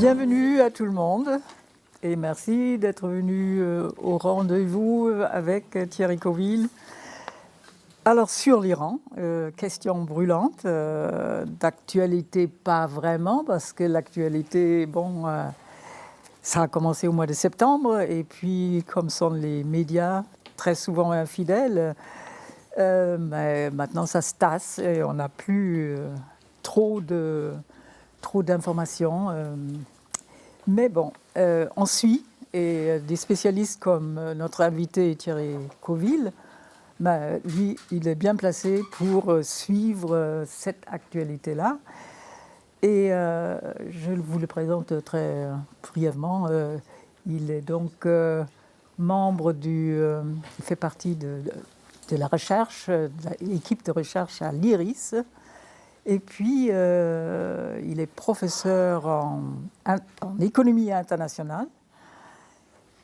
Bienvenue à tout le monde et merci d'être venu au rendez-vous avec Thierry Coville. Alors sur l'Iran, question brûlante, d'actualité pas vraiment parce que l'actualité, ça a commencé au mois de septembre et puis comme sont les médias très souvent infidèles, mais maintenant ça se tasse et on n'a plus trop d'informations. Mais bon, on suit, et des spécialistes comme notre invité Thierry Coville, lui, il est bien placé pour suivre cette actualité-là. Et je vous le présente très brièvement. Il est donc membre il fait partie de la recherche, de l'équipe de recherche à l'IRIS. Et puis, il est professeur en économie internationale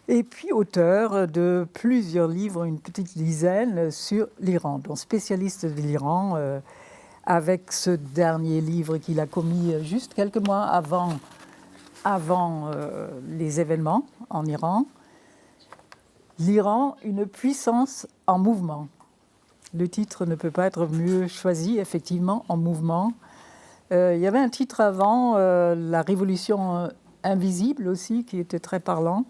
et puis auteur de plusieurs livres, une petite dizaine, sur l'Iran, donc spécialiste de l'Iran, avec ce dernier livre qu'il a commis juste quelques mois avant les événements en Iran. L'Iran, une puissance en mouvement. Le titre ne peut pas être mieux choisi, effectivement, en mouvement. Il y avait un titre avant, La Révolution invisible aussi, qui était très parlant.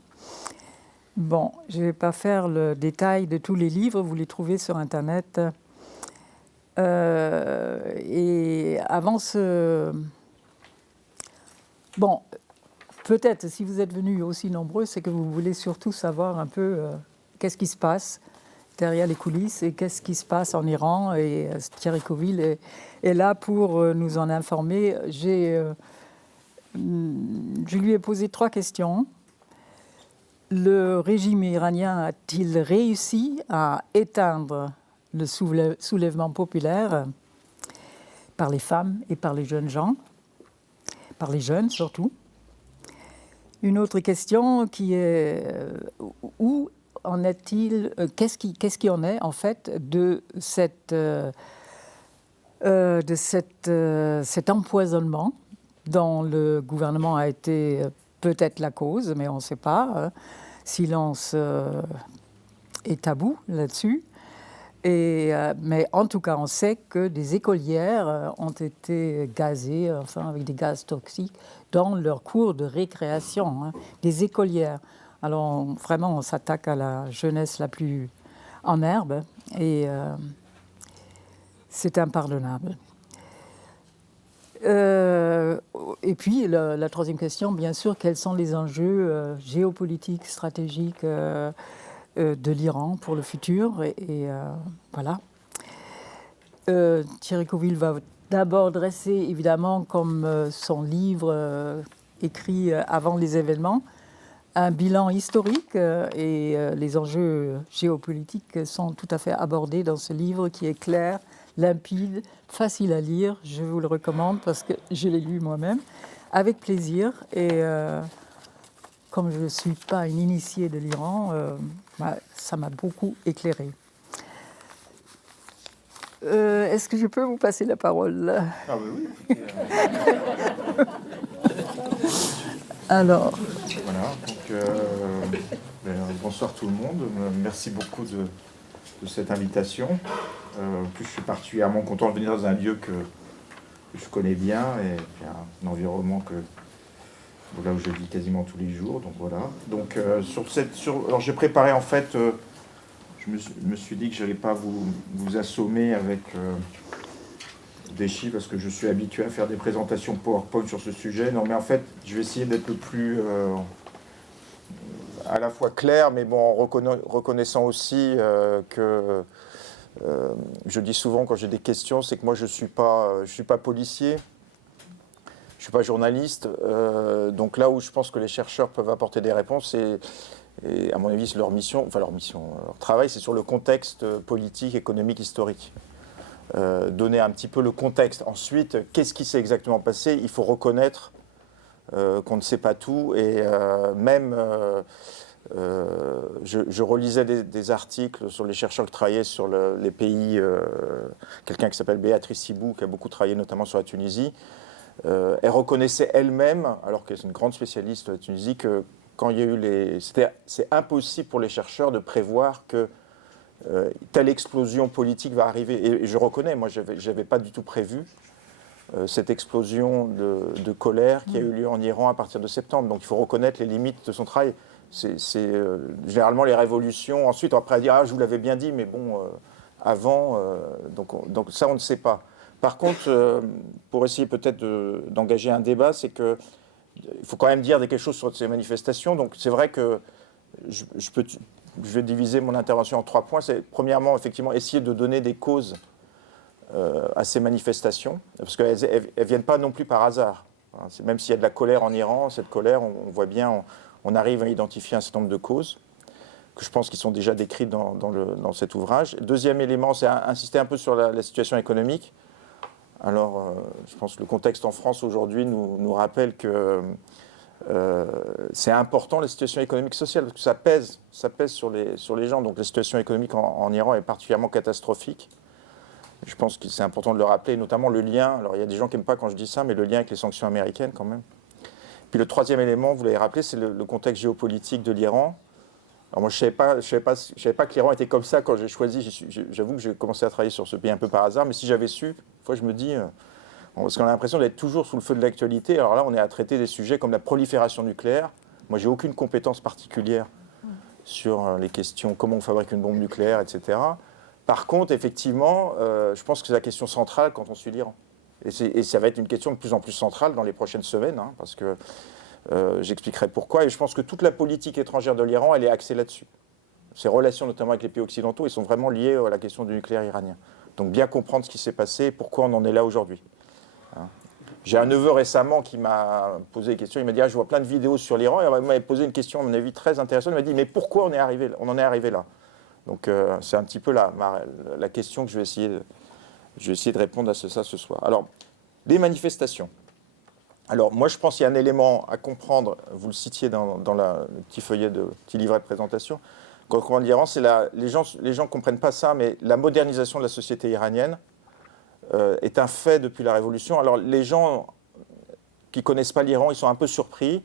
Bon, je ne vais pas faire le détail de tous les livres, vous les trouvez sur Internet. Et avant ce... Bon, peut-être, si vous êtes venus aussi nombreux, c'est que vous voulez surtout savoir un peu qu'est-ce qui se passe derrière les coulisses et qu'est-ce qui se passe en Iran. Et Thierry Coville est là pour nous en informer. Je lui ai posé 3 questions. Le régime iranien a-t-il réussi à éteindre le soulèvement populaire par les femmes et par les jeunes gens, par les jeunes surtout? Une autre question qui est où en est-il, qu'est-ce qui en est en fait de cet empoisonnement dont le gouvernement a été peut-être la cause, mais on ne sait pas. Silence est tabou là-dessus. Mais en tout cas, on sait que des écolières ont été gazées, avec des gaz toxiques, dans leur cours de récréation, des écolières. Alors vraiment, on s'attaque à la jeunesse la plus en herbe et c'est impardonnable. Et puis la troisième question, bien sûr, quels sont les enjeux géopolitiques, stratégiques de l'Iran pour le futur et voilà. Thierry Coville va d'abord dresser, évidemment, comme son livre écrit avant les événements, un bilan historique et les enjeux géopolitiques sont tout à fait abordés dans ce livre qui est clair, limpide, facile à lire. Je vous le recommande parce que je l'ai lu moi-même avec plaisir. Et comme je ne suis pas une initiée de l'Iran, ça m'a beaucoup éclairé. Est-ce que je peux vous passer la parole? Ah oui. Alors. Voilà, donc bonsoir tout le monde. Merci beaucoup de cette invitation. En plus, je suis particulièrement content de venir dans un lieu que je connais bien et un environnement là où je vis quasiment tous les jours. Donc voilà. Donc alors j'ai préparé en fait. Je me suis dit que je n'allais pas vous assommer avec des chiffres parce que je suis habitué à faire des présentations PowerPoint sur ce sujet. Non, mais en fait, je vais essayer d'être le plus à la fois clair, mais bon, en reconnaissant aussi que je dis souvent quand j'ai des questions, c'est que moi je suis pas policier, je suis pas journaliste. Donc là où je pense que les chercheurs peuvent apporter des réponses, et à mon avis, leur travail, c'est sur le contexte politique, économique, historique. Donner un petit peu le contexte. Ensuite, qu'est-ce qui s'est exactement passé? Il faut reconnaître qu'on ne sait pas tout. Et je relisais des articles sur les chercheurs qui travaillaient sur les pays. Quelqu'un qui s'appelle Béatrice Sibou, qui a beaucoup travaillé notamment sur la Tunisie. Elle reconnaissait elle-même, alors qu'elle est une grande spécialiste de la Tunisie, que quand il y a eu c'est impossible pour les chercheurs de prévoir que telle explosion politique va arriver. Et je reconnais, moi, je n'avais pas du tout prévu cette explosion de colère qui a eu lieu en Iran à partir de septembre. Donc il faut reconnaître les limites de son travail. Généralement les révolutions. Ensuite, après, dire, je vous l'avais bien dit, mais bon, avant, donc ça, on ne sait pas. Par contre, pour essayer peut-être d'engager un débat, c'est qu'il faut quand même dire quelque chose sur ces manifestations. Donc c'est vrai que je vais diviser mon intervention en 3 points. C'est premièrement, effectivement, essayer de donner des causes à ces manifestations, parce qu'elles ne viennent pas non plus par hasard. Même s'il y a de la colère en Iran, cette colère, on voit bien, on arrive à identifier un certain nombre de causes, que je pense qu'ils sont déjà décrites dans cet ouvrage. Deuxième élément, c'est insister un peu sur la situation économique. Alors, je pense que le contexte en France aujourd'hui nous rappelle que c'est important, la situation économique et sociale, parce que ça pèse sur les gens. Donc la situation économique en Iran est particulièrement catastrophique. Je pense que c'est important de le rappeler, notamment le lien. Alors il y a des gens qui n'aiment pas quand je dis ça, mais le lien avec les sanctions américaines quand même. Puis le troisième élément, vous l'avez rappelé, c'est le contexte géopolitique de l'Iran. Alors moi, je savais pas que l'Iran était comme ça quand j'ai choisi. J'avoue que j'ai commencé à travailler sur ce pays un peu par hasard, mais si j'avais su, une fois je me dis, parce qu'on a l'impression d'être toujours sous le feu de l'actualité. Alors là, on est à traiter des sujets comme la prolifération nucléaire. Moi, j'ai aucune compétence particulière sur les questions comment on fabrique une bombe nucléaire, etc. Par contre, effectivement, je pense que c'est la question centrale quand on suit l'Iran. Et ça va être une question de plus en plus centrale dans les prochaines semaines, parce que j'expliquerai pourquoi. Et je pense que toute la politique étrangère de l'Iran, elle est axée là-dessus. Ses relations, notamment avec les pays occidentaux, elles sont vraiment liées à la question du nucléaire iranien. Donc bien comprendre ce qui s'est passé et pourquoi on en est là aujourd'hui. J'ai un neveu récemment qui m'a posé des questions. Il m'a dit, je vois plein de vidéos sur l'Iran. Et il m'avait posé une question, à mon avis, très intéressante. Il m'a dit, mais pourquoi on en est arrivé là? Donc c'est un petit peu la question que je vais essayer de répondre à ça ce soir. Alors, les manifestations. Alors moi je pense qu'il y a un élément à comprendre, vous le citiez dans le petit feuillet, petit livret de présentation, quand on dit l'Iran, c'est les gens ne comprennent pas ça, mais la modernisation de la société iranienne est un fait depuis la Révolution. Alors les gens qui ne connaissent pas l'Iran, ils sont un peu surpris.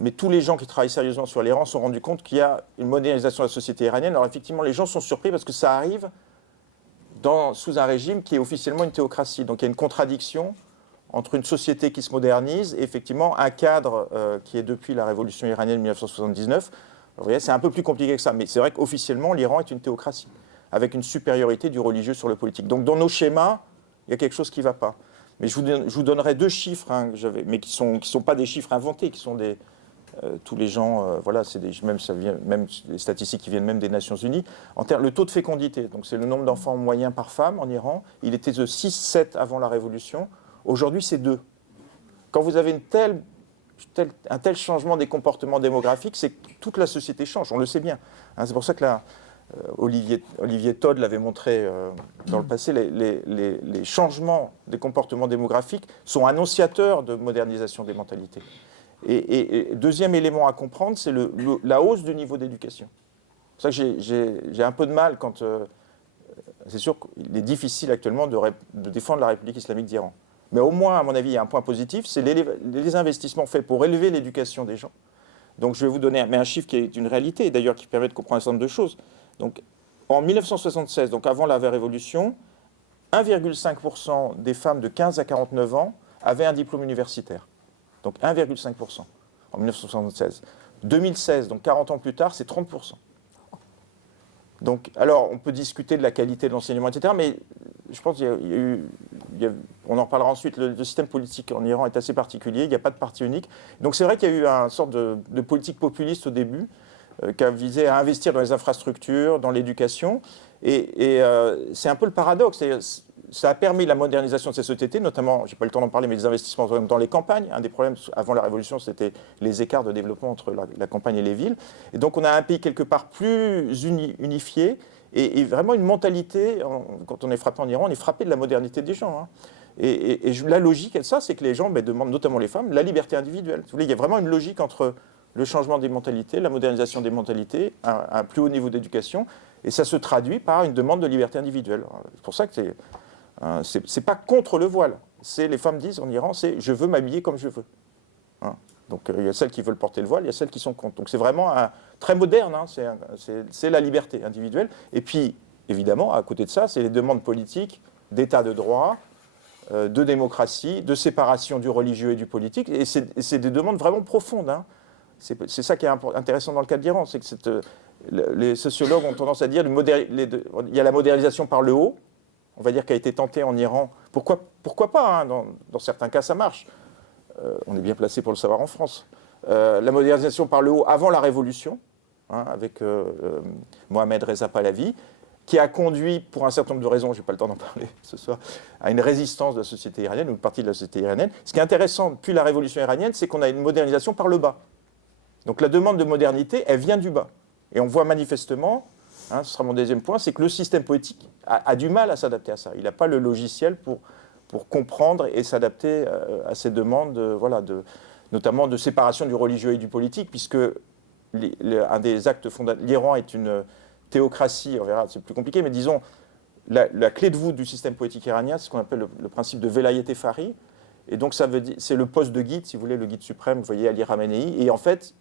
Mais tous les gens qui travaillent sérieusement sur l'Iran se sont rendus compte qu'il y a une modernisation de la société iranienne. Alors effectivement, les gens sont surpris parce que ça arrive sous un régime qui est officiellement une théocratie. Donc il y a une contradiction entre une société qui se modernise et effectivement un cadre qui est depuis la révolution iranienne de 1979. Vous voyez, c'est un peu plus compliqué que ça. Mais c'est vrai qu'officiellement, l'Iran est une théocratie, avec une supériorité du religieux sur le politique. Donc dans nos schémas, il y a quelque chose qui ne va pas. Mais je vous donnerai 2 chiffres, mais qui ne sont pas des chiffres inventés, qui sont tous les gens, voilà, c'est même des statistiques qui viennent même des Nations Unies. Le taux de fécondité, donc c'est le nombre d'enfants moyens par femme en Iran, il était de 6-7 avant la Révolution. Aujourd'hui, c'est 2. Quand vous avez un tel changement des comportements démographiques, c'est que toute la société change, on le sait bien. C'est pour ça que Olivier Todd l'avait montré dans le passé, les changements des comportements démographiques sont annonciateurs de modernisation des mentalités. Et deuxième élément à comprendre, c'est la hausse du niveau d'éducation. C'est pour ça que j'ai un peu de mal quand... c'est sûr qu'il est difficile actuellement de défendre la République islamique d'Iran. Mais au moins, à mon avis, il y a un point positif, c'est les investissements faits pour élever l'éducation des gens. Donc je vais vous donner un chiffre qui est une réalité, d'ailleurs, qui permet de comprendre un certain nombre de choses. Donc en 1976, donc avant la Révolution, 1,5% des femmes de 15 à 49 ans avaient un diplôme universitaire. Donc 1,5% en 1976. 2016, donc 40 ans plus tard, c'est 30%. Donc, alors, on peut discuter de la qualité de l'enseignement, etc., mais je pense on en reparlera ensuite, le système politique en Iran est assez particulier, il n'y a pas de parti unique. Donc c'est vrai qu'il y a eu une sorte de politique populiste au début, qui a visé à investir dans les infrastructures, dans l'éducation, et c'est un peu le paradoxe. Ça a permis la modernisation de ces sociétés, notamment, je n'ai pas le temps d'en parler, mais des investissements dans les campagnes. Un des problèmes avant la Révolution, c'était les écarts de développement entre la campagne et les villes. Et donc on a un pays quelque part plus unifié et vraiment une mentalité, quand on est frappé en Iran, on est frappé de la modernité des gens. Et la logique, ça, c'est que les gens demandent, notamment les femmes, la liberté individuelle. Vous voyez, il y a vraiment une logique entre le changement des mentalités, la modernisation des mentalités, un plus haut niveau d'éducation, et ça se traduit par une demande de liberté individuelle. C'est pour ça que c'est pas contre le voile. les femmes disent en Iran, c'est « je veux m'habiller comme je veux ». Hein. Donc il y a celles qui veulent porter le voile, il y a celles qui sont contre. Donc c'est vraiment très moderne, hein, c'est la liberté individuelle. Et puis, évidemment, à côté de ça, c'est les demandes politiques d'état de droit, de démocratie, de séparation du religieux et du politique. Et c'est des demandes vraiment profondes. Hein. C'est ça qui est intéressant dans le cas de l'Iran, c'est que les sociologues ont tendance à dire il y a la modernisation par le haut, on va dire, qui a été tentée en Iran. Pourquoi pas, hein, dans certains cas, ça marche. On est bien placé pour le savoir en France. La modernisation par le haut avant la Révolution, hein, avec Mohamed Reza Pahlavi, qui a conduit, pour un certain nombre de raisons, je n'ai pas le temps d'en parler ce soir, à une résistance de la société iranienne, ou une partie de la société iranienne. Ce qui est intéressant depuis la Révolution iranienne, c'est qu'on a une modernisation par le bas. Donc la demande de modernité, elle vient du bas. Et on voit manifestement, hein, ce sera mon deuxième point, c'est que le système politique a du mal à s'adapter à ça. Il n'a pas le logiciel pour comprendre et s'adapter à ces demandes, notamment de séparation du religieux et du politique, puisque un des actes fondateurs, l'Iran est une théocratie, on verra, c'est plus compliqué, mais disons, la clé de voûte du système politique iranien, c'est ce qu'on appelle le principe de Velayet Fari, et donc ça veut dire, c'est le poste de guide, si vous voulez, le guide suprême, vous voyez, Ali Khamenei, et en fait,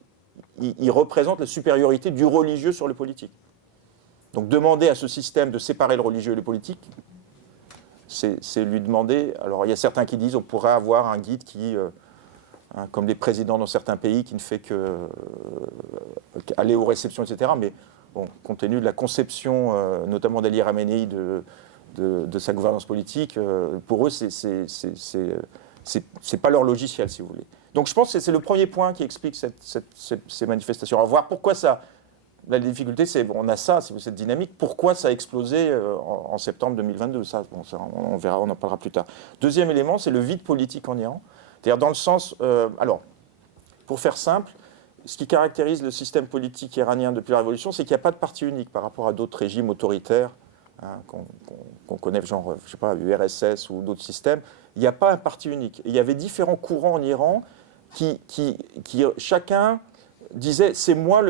il représente la supériorité du religieux sur le politique. Donc demander à ce système de séparer le religieux et le politique, c'est lui demander. Alors il y a certains qui disent on pourrait avoir un guide qui, comme les présidents dans certains pays, qui ne fait qu'aller aux réceptions, etc. Mais bon, compte tenu de la conception, notamment d'Ali Khamenei, de sa gouvernance politique, pour eux, c'est pas leur logiciel, si vous voulez. Donc je pense que c'est le premier point qui explique ces manifestations. On va voir pourquoi ça. La difficulté, c'est on a ça, c'est cette dynamique. Pourquoi ça a explosé en septembre 2022 ça, on verra, on en parlera plus tard. Deuxième élément, c'est le vide politique en Iran. C'est-à-dire dans le sens, alors, pour faire simple, ce qui caractérise le système politique iranien depuis la Révolution, c'est qu'il n'y a pas de parti unique par rapport à d'autres régimes autoritaires, hein, qu'on connaît, genre, je sais pas, URSS ou d'autres systèmes. Il n'y a pas un parti unique. Et il y avait différents courants en Iran qui chacun disait, c'est moi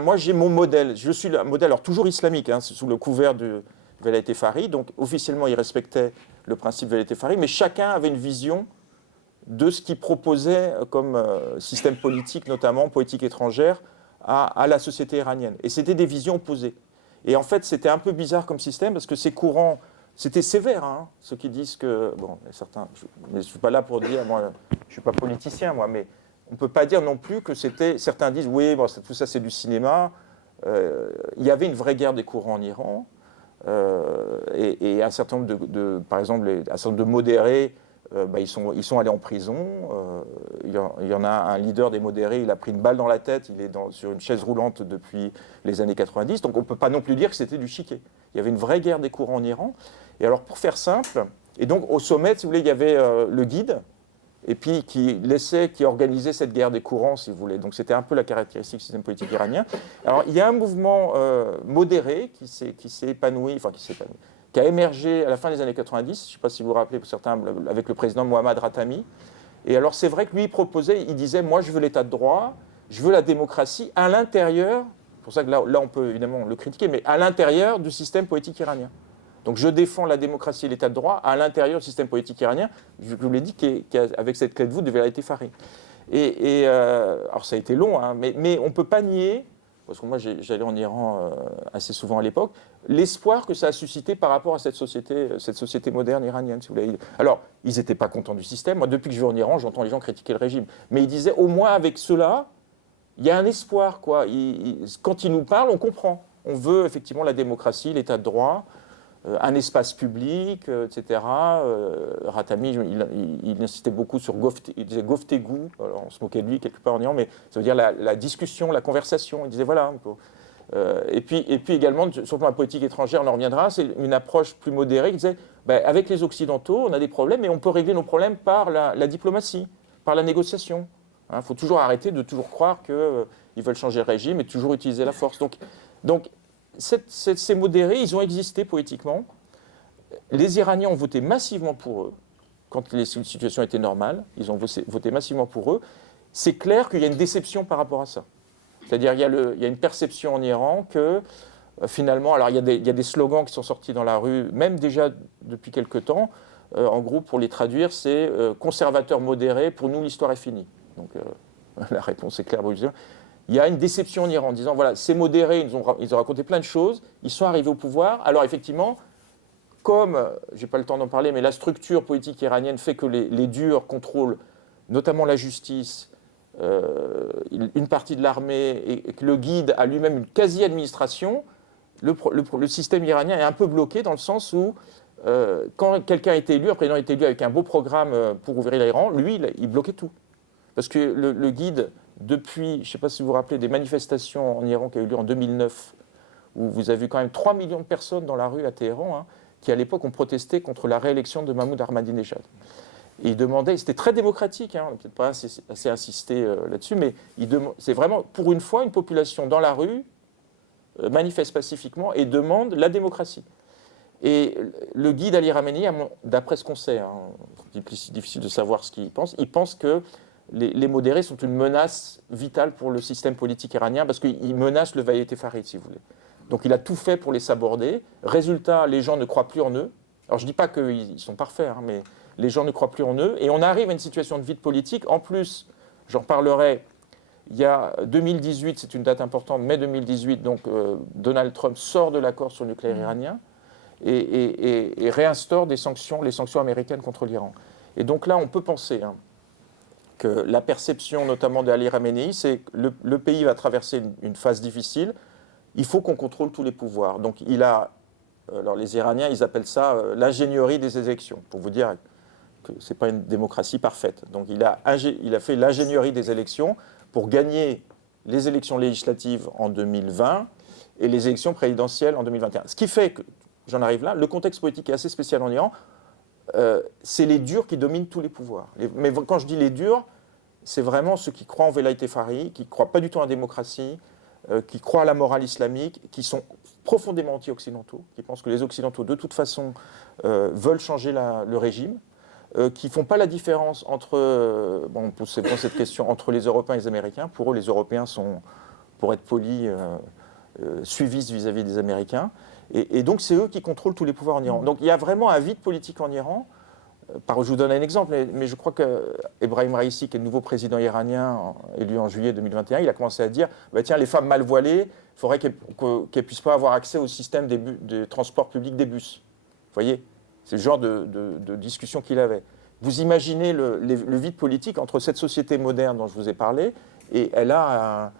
moi j'ai mon modèle, je suis le modèle, alors toujours islamique, hein, sous le couvert de Velayet Fari, donc officiellement il respectait le principe Velayet Fari, mais chacun avait une vision de ce qu'il proposait comme système politique, notamment politique étrangère, à la société iranienne. Et c'était des visions opposées. Et en fait, c'était un peu bizarre comme système, parce que ces courants, c'était sévère, hein, ceux qui disent que, bon, certains, je ne suis pas là pour dire, moi, je ne suis pas politicien, moi, mais on ne peut pas dire non plus que c'était... Certains disent, oui, bon, tout ça c'est du cinéma. Il y avait une vraie guerre des courants en Iran. Et un certain nombre par exemple, un certain nombre de modérés, ils sont allés en prison. Il y en a un leader des modérés, il a pris une balle dans la tête, il est sur une chaise roulante depuis les années 90. Donc on ne peut pas non plus dire que c'était du chiquet. Il y avait une vraie guerre des courants en Iran. Et alors pour faire simple, et donc au sommet, si vous voulez, il y avait le guide, et puis qui organisait cette guerre des courants, si vous voulez. Donc c'était un peu la caractéristique du système politique iranien. Alors il y a un mouvement modéré qui s'est épanoui, qui a émergé à la fin des années 90, je ne sais pas si vous vous rappelez, pour certains, avec le président Mohammad Ratami. Et alors c'est vrai que lui, il disait, moi je veux l'état de droit, je veux la démocratie à l'intérieur, c'est pour ça que là on peut évidemment le critiquer, mais à l'intérieur du système politique iranien. Donc je défends la démocratie et l'état de droit à l'intérieur du système politique iranien, je vous l'ai dit, avec cette clé de voûte de Velayet Fari. Alors ça a été long, hein, mais on ne peut pas nier, parce que moi j'allais en Iran assez souvent à l'époque, l'espoir que ça a suscité par rapport à cette société moderne iranienne, si vous voulez. Alors, ils n'étaient pas contents du système. Moi, depuis que je vais en Iran, j'entends les gens critiquer le régime. Mais ils disaient, au moins avec cela, il y a un espoir, quoi. Quand ils nous parlent, on comprend. On veut effectivement la démocratie, l'état de droit, un espace public, etc. Ratami, il insistait beaucoup sur il disait Goftegu, alors on se moquait de lui quelque part en Iran, mais ça veut dire la discussion, la conversation. Il disait voilà. Et puis également, sur le plan de la politique étrangère, on en reviendra, c'est une approche plus modérée qui disait avec les Occidentaux, on a des problèmes, mais on peut régler nos problèmes par la diplomatie, par la négociation. Il faut toujours arrêter de toujours croire qu'ils veulent changer le régime et toujours utiliser la force. Donc ces modérés, ils ont existé politiquement. Les Iraniens ont voté massivement pour eux, quand les situations étaient normales, ils ont voté massivement pour eux. C'est clair qu'il y a une déception par rapport à ça. C'est-à-dire il y a une perception en Iran que finalement, alors il y a des slogans qui sont sortis dans la rue, même déjà depuis quelque temps, en gros, pour les traduire, c'est conservateur modéré, pour nous, l'histoire est finie. Donc, la réponse est claire. Il y a une déception en Iran en disant, voilà, c'est modéré, ils ont raconté plein de choses, ils sont arrivés au pouvoir. Alors, effectivement, comme, je n'ai pas le temps d'en parler, mais la structure politique iranienne fait que les durs contrôlent notamment la justice, une partie de l'armée, et que le guide a lui-même une quasi-administration, le système iranien est un peu bloqué dans le sens où, quand quelqu'un a été élu, un président a été élu avec un beau programme pour ouvrir l'Iran, lui, il bloquait tout. Parce que le guide, depuis, je ne sais pas si vous vous rappelez, des manifestations en Iran qui ont eu lieu en 2009, où vous avez vu quand même 3 millions de personnes dans la rue à Téhéran, qui à l'époque ont protesté contre la réélection de Mahmoud Ahmadinejad. Et ils demandaient, c'était très démocratique, on n'a peut-être pas assez insisté là-dessus, mais c'est vraiment, pour une fois, une population dans la rue manifeste pacifiquement et demande la démocratie. Et le guide Ali Khamenei, d'après ce qu'on sait, c'est difficile de savoir ce qu'il pense, il pense que les modérés sont une menace vitale pour le système politique iranien parce qu'ils menacent le Valiet Farid, si vous voulez. Donc il a tout fait pour les saborder. Résultat, les gens ne croient plus en eux. Alors je ne dis pas qu'ils sont parfaits, mais les gens ne croient plus en eux. Et on arrive à une situation de vide politique. En plus, j'en parlerai, il y a 2018, c'est une date importante, mai 2018, donc Donald Trump sort de l'accord sur le nucléaire iranien et réinstaure les sanctions américaines contre l'Iran. Et donc là, on peut penser que la perception notamment d'Ali Khamenei, c'est que le pays va traverser une phase difficile. Il faut qu'on contrôle tous les pouvoirs. Donc alors les Iraniens, ils appellent ça l'ingénierie des élections, pour vous dire que ce n'est pas une démocratie parfaite. Donc il a fait l'ingénierie des élections pour gagner les élections législatives en 2020 et les élections présidentielles en 2021. Ce qui fait que, j'en arrive là, le contexte politique est assez spécial en Iran. C'est les durs qui dominent tous les pouvoirs. Mais quand je dis les durs, c'est vraiment ceux qui croient en Velaït Fari, qui ne croient pas du tout en la démocratie, qui croient à la morale islamique, qui sont profondément anti-occidentaux, qui pensent que les Occidentaux, de toute façon, veulent changer le régime, qui ne font pas la différence entre, c'est bon cette question, entre les Européens et les Américains. Pour eux, les Européens sont, pour être polis, suivistes vis-à-vis des Américains. Et donc, c'est eux qui contrôlent tous les pouvoirs en Iran. Donc, il y a vraiment un vide politique en Iran. Je vous donne un exemple, mais je crois qu'Ebrahim Raïssi, qui est le nouveau président iranien, élu en juillet 2021, il a commencé à dire tiens, les femmes mal voilées, il faudrait qu'elles ne puissent pas avoir accès au système des transports publics des bus. Vous voyez, c'est le genre de discussion qu'il avait. Vous imaginez le vide politique entre cette société moderne dont je vous ai parlé, et elle a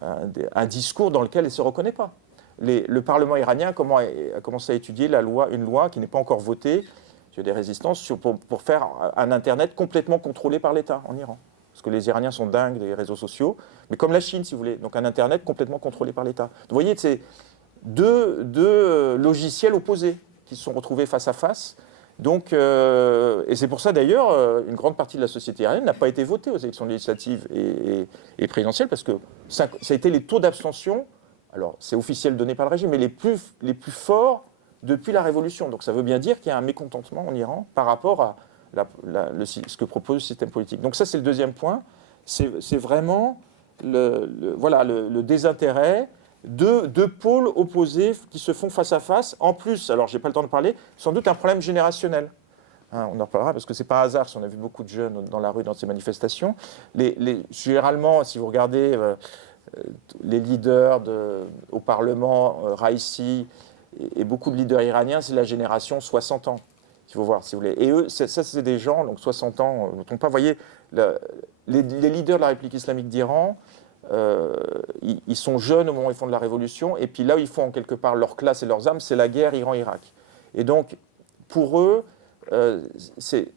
un discours dans lequel elle ne se reconnaît pas. Le Parlement iranien a commencé à étudier une loi qui n'est pas encore votée. Il y a des résistances pour faire un Internet complètement contrôlé par l'État en Iran. Parce que les Iraniens sont dingues des réseaux sociaux, mais comme la Chine, si vous voulez. Donc un Internet complètement contrôlé par l'État. Vous voyez, c'est deux logiciels opposés qui se sont retrouvés face à face. Donc, et c'est pour ça d'ailleurs, une grande partie de la société iranienne n'a pas été votée aux élections législatives et présidentielles, parce que ça a été les taux d'abstention, alors c'est officiel donné par le régime, mais les plus forts depuis la Révolution. Donc ça veut bien dire qu'il y a un mécontentement en Iran par rapport à ce que propose le système politique. Donc ça, c'est le deuxième point. C'est vraiment le désintérêt de deux pôles opposés qui se font face à face. En plus, alors je n'ai pas le temps de parler, sans doute un problème générationnel. On en reparlera parce que ce n'est pas un hasard si on a vu beaucoup de jeunes dans la rue dans ces manifestations. Généralement, si vous regardez les leaders au Parlement, Raïssi, et beaucoup de leaders iraniens, c'est la génération 60 ans, il faut voir, si vous voulez. Et eux, ça, c'est des gens, donc 60 ans, ne me trompe pas, vous voyez, les leaders de la République islamique d'Iran, ils sont jeunes au moment où ils font de la révolution, et puis là où ils font quelque part leur classe et leurs armes, c'est la guerre Iran-Irak. Et donc, pour eux, c'est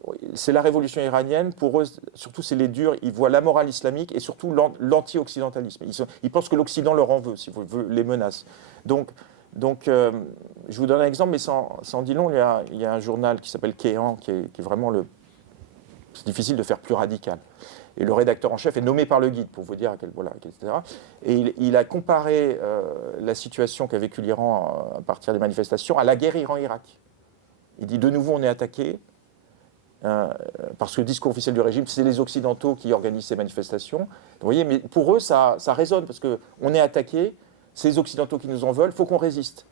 la révolution iranienne, pour eux, surtout c'est les durs, ils voient la morale islamique et surtout l'anti-occidentalisme. Ils pensent que l'Occident leur en veut, si vous voulez, les menace. Donc, je vous donne un exemple, mais sans dit long, il y a un journal qui s'appelle Kéhan, qui est vraiment c'est difficile de faire plus radical. Et le rédacteur en chef est nommé par le guide, pour vous dire, etc. Et il a comparé la situation qu'a vécue l'Iran à partir des manifestations à la guerre Iran-Irak. Il dit, de nouveau, on est attaqué, parce que le discours officiel du régime, c'est les Occidentaux qui organisent ces manifestations. Donc, vous voyez, mais pour eux, ça résonne, parce qu'on est attaqué, c'est les Occidentaux qui nous en veulent, il faut qu'on résiste.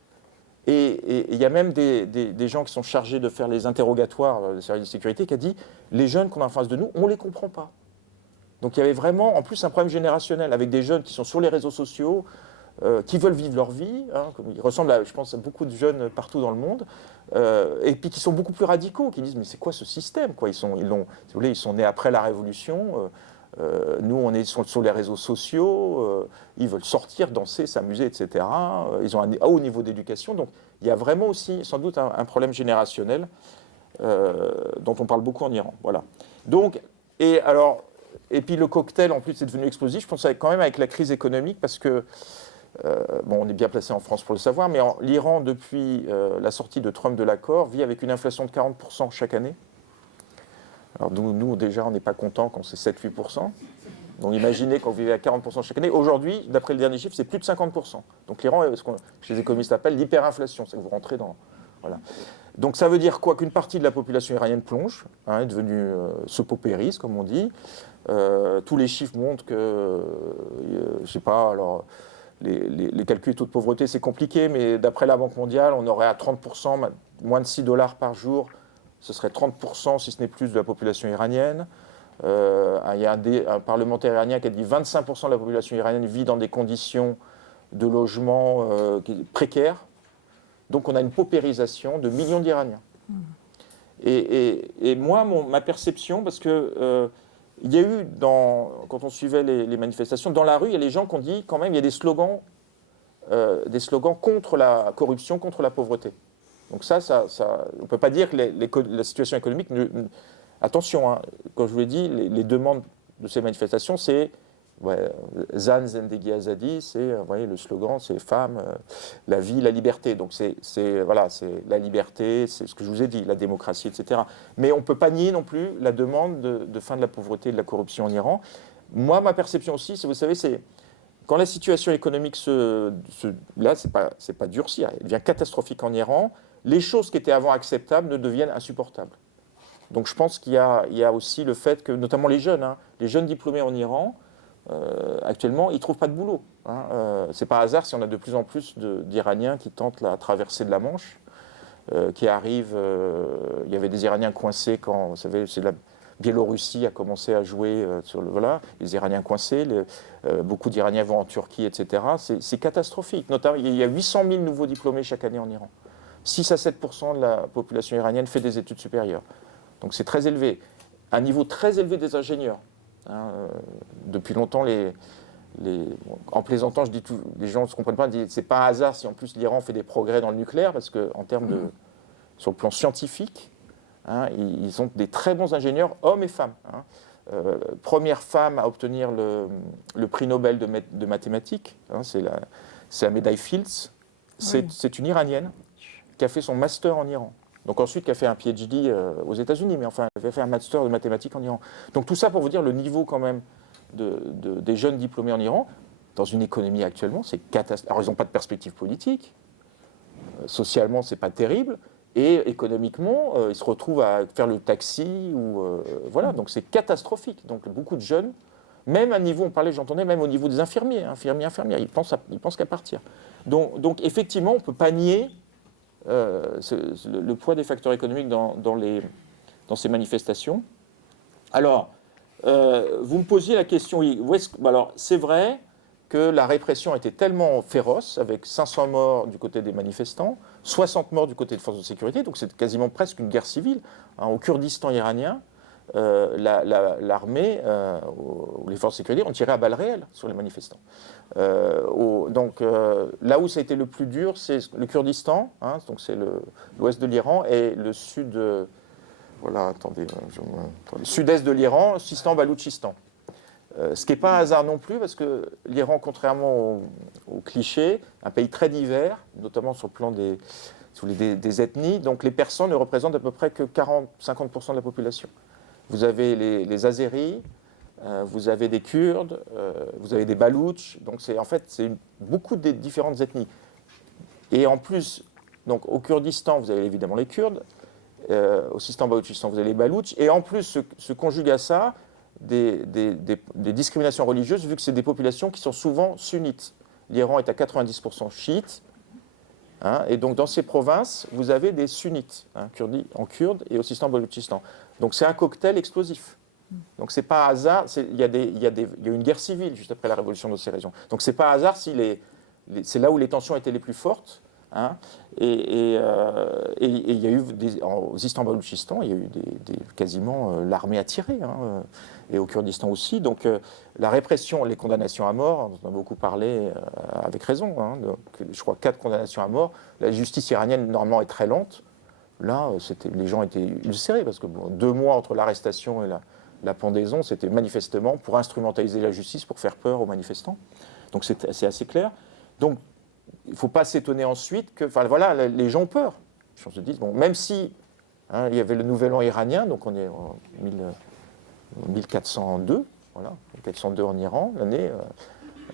Et il y a même des gens qui sont chargés de faire les interrogatoires des services de sécurité qui a dit les jeunes qu'on a en face de nous, on ne les comprend pas. Donc il y avait vraiment en plus un problème générationnel avec des jeunes qui sont sur les réseaux sociaux, qui veulent vivre leur vie, comme ils ressemblent je pense, à beaucoup de jeunes partout dans le monde, et puis qui sont beaucoup plus radicaux, qui disent mais c'est quoi ce système quoi, si vous voulez, ils sont nés après la Révolution, nous on est sur les réseaux sociaux, ils veulent sortir, danser, s'amuser, etc. Ils ont un haut niveau d'éducation, donc il y a vraiment aussi sans doute un problème générationnel dont on parle beaucoup en Iran. Voilà. Donc, et puis le cocktail en plus est devenu explosif, je pense quand même avec la crise économique parce que bon, on est bien placé en France pour le savoir, mais l'Iran, depuis la sortie de Trump de l'accord, vit avec une inflation de 40% chaque année. Alors nous déjà, on n'est pas content quand c'est 7-8%. Donc imaginez qu'on vivait à 40% chaque année. Aujourd'hui, d'après le dernier chiffre, c'est plus de 50%. Donc l'Iran est ce que chez les économistes appellent l'hyperinflation, c'est que vous rentrez dans... Voilà. Donc ça veut dire quoi? Qu'une partie de la population iranienne plonge, est devenue se paupérise, comme on dit. Tous les chiffres montrent que, je ne sais pas, alors... Les calculs taux de pauvreté, c'est compliqué, mais d'après la Banque mondiale, on aurait à 30%, moins de $6 par jour, ce serait 30%, si ce n'est plus, de la population iranienne. Il y a un parlementaire iranien qui a dit 25% de la population iranienne vit dans des conditions de logement précaires. Donc on a une paupérisation de millions d'Iraniens. Et moi, ma perception, parce que... il y a eu, quand on suivait les manifestations, dans la rue, il y a les gens qui ont dit quand même, il y a des slogans contre la corruption, contre la pauvreté. Donc ça on ne peut pas dire que la situation économique... attention, comme je vous l'ai dit, les demandes de ces manifestations, c'est Zan Zendegi Azadi, c'est le slogan, c'est femmes, la vie, la liberté. Donc c'est la liberté, c'est ce que je vous ai dit, la démocratie, etc. Mais on ne peut pas nier non plus la demande de fin de la pauvreté et de la corruption en Iran. Moi, ma perception aussi, vous savez, c'est quand la situation économique là, c'est pas durcir, elle devient catastrophique en Iran, les choses qui étaient avant acceptables ne deviennent insupportables. Donc je pense qu'il y a aussi le fait que, notamment les jeunes diplômés en Iran, actuellement, ils ne trouvent pas de boulot. Ce n'est pas hasard si on a de plus en plus d'Iraniens qui tentent la traversée de la Manche, qui arrivent. Il y avait des Iraniens coincés quand, vous savez, la Biélorussie a commencé à jouer sur le... Voilà, les Iraniens coincés, beaucoup d'Iraniens vont en Turquie, etc. C'est catastrophique. Notamment, il y a 800 000 nouveaux diplômés chaque année en Iran. 6 à 7% de la population iranienne fait des études supérieures. Donc c'est très élevé. Un niveau très élevé des ingénieurs. Depuis longtemps, en plaisantant, je dis les gens ne se comprennent pas, c'est pas un hasard si en plus l'Iran fait des progrès dans le nucléaire, parce qu'en termes sur le plan scientifique, ils ont des très bons ingénieurs, hommes et femmes. Première femme à obtenir le prix Nobel de mathématiques, c'est la médaille Fields, c'est une Iranienne qui a fait son master en Iran. Donc ensuite, qui a fait un PhD aux États-Unis, mais enfin, elle avait fait un master de mathématiques en Iran. Donc tout ça pour vous dire le niveau quand même des jeunes diplômés en Iran, dans une économie actuellement, c'est catastrophique. Alors ils n'ont pas de perspective politique, socialement c'est pas terrible, et économiquement, ils se retrouvent à faire le taxi, voilà, donc c'est catastrophique. Donc beaucoup de jeunes, même à niveau, j'entendais même au niveau des infirmières, ils pensent qu'à partir. Donc effectivement, on ne peut pas nier le poids des facteurs économiques dans ces manifestations. Alors, vous me posiez la question, alors c'est vrai que la répression était tellement féroce, avec 500 morts du côté des manifestants, 60 morts du côté des forces de sécurité, donc c'est quasiment presque une guerre civile. Au Kurdistan iranien, l'armée ou les forces de sécurité ont tiré à balles réelles sur les manifestants. Donc là où ça a été le plus dur, c'est le Kurdistan, donc c'est l'ouest de l'Iran, et le sud, le sud-est de l'Iran, Sistan-Baloutchistan. Ce qui n'est pas un hasard non plus, parce que l'Iran, contrairement aux clichés, un pays très divers, notamment sur le plan des ethnies, donc les Persans ne représentent à peu près que 40-50% de la population. Vous avez les Azéris, vous avez des Kurdes, vous avez des Baloutches, donc c'est beaucoup de différentes ethnies. Et en plus, donc au Kurdistan, vous avez évidemment les Kurdes, au Sistan-Baloutchistan, vous avez les Baloutches, et en plus se conjugue à ça des discriminations religieuses, vu que c'est des populations qui sont souvent sunnites. L'Iran est à 90% chiite, hein. Et donc, dans ces provinces, vous avez des sunnites, hein, en kurde et au Sistan-Baloutchistan. Donc, c'est un cocktail explosif. Donc, c'est pas hasard. Il y a eu une guerre civile juste après la révolution dans ces régions. Donc, c'est pas hasard si c'est là où les tensions étaient les plus fortes. Hein, et il y a eu au Sistan-Baloutchistan, il y a eu quasiment l'armée a tiré, hein, et au Kurdistan aussi. Donc la répression, les condamnations à mort, on en a beaucoup parlé avec raison. Hein, donc, je crois 4 condamnations à mort. La justice iranienne normalement est très lente. Là, les gens étaient ulcérés parce que 2 mois entre l'arrestation et la pendaison, c'était manifestement pour instrumentaliser la justice, pour faire peur aux manifestants. Donc c'est assez clair. Donc il ne faut pas s'étonner ensuite que, enfin voilà, les gens ont peur. On se dit, bon, même si il y avait le nouvel an iranien, donc on est en 1402, voilà, 1402 en Iran, l'année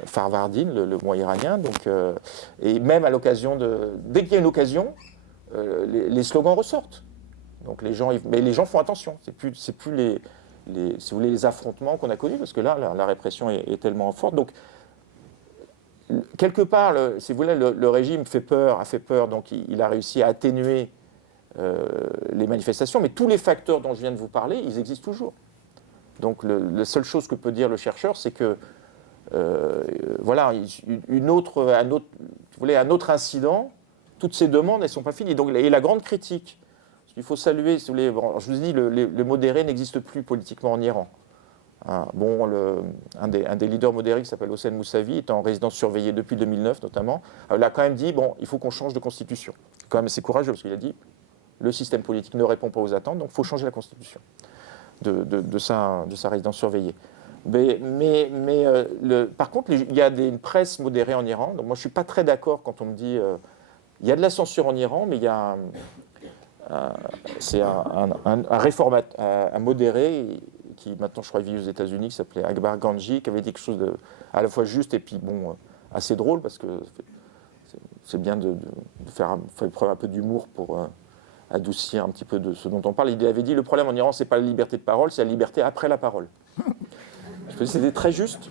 Farvardin, le mois iranien, donc, et même à l'occasion dès qu'il y a une occasion, les slogans ressortent. Donc mais les gens font attention. C'est plus si vous voulez, les affrontements qu'on a connus, parce que là, la répression est tellement forte. Donc quelque part, si vous voulez, le régime a fait peur, donc il a réussi à atténuer les manifestations, mais tous les facteurs dont je viens de vous parler, ils existent toujours. Donc la seule chose que peut dire le chercheur, c'est que voilà, un autre incident, toutes ces demandes, elles ne sont pas finies. Donc, et la grande critique, il faut saluer, si vous voulez, bon, je vous dis, le modéré n'existe plus politiquement en Iran. Hein, bon, un des leaders modérés qui s'appelle Hossein Moussavi est en résidence surveillée depuis 2009 notamment. Il a quand même dit, bon, il faut qu'on change de constitution. C'est quand même assez courageux parce qu'il a dit, le système politique ne répond pas aux attentes, donc il faut changer la constitution de sa résidence surveillée. Par contre, il y a une presse modérée en Iran. Donc moi, je ne suis pas très d'accord quand on me dit, il y a de la censure en Iran, mais il y a un modéré qui maintenant, je crois, vit aux États-Unis, qui s'appelait Akbar Ganji, qui avait dit quelque chose à la fois juste et puis bon, assez drôle, parce que c'est bien de faire preuve un peu d'humour pour adoucir un petit peu de ce dont on parle. Il avait dit, le problème en Iran, c'est pas la liberté de parole, c'est la liberté après la parole. C'était très juste.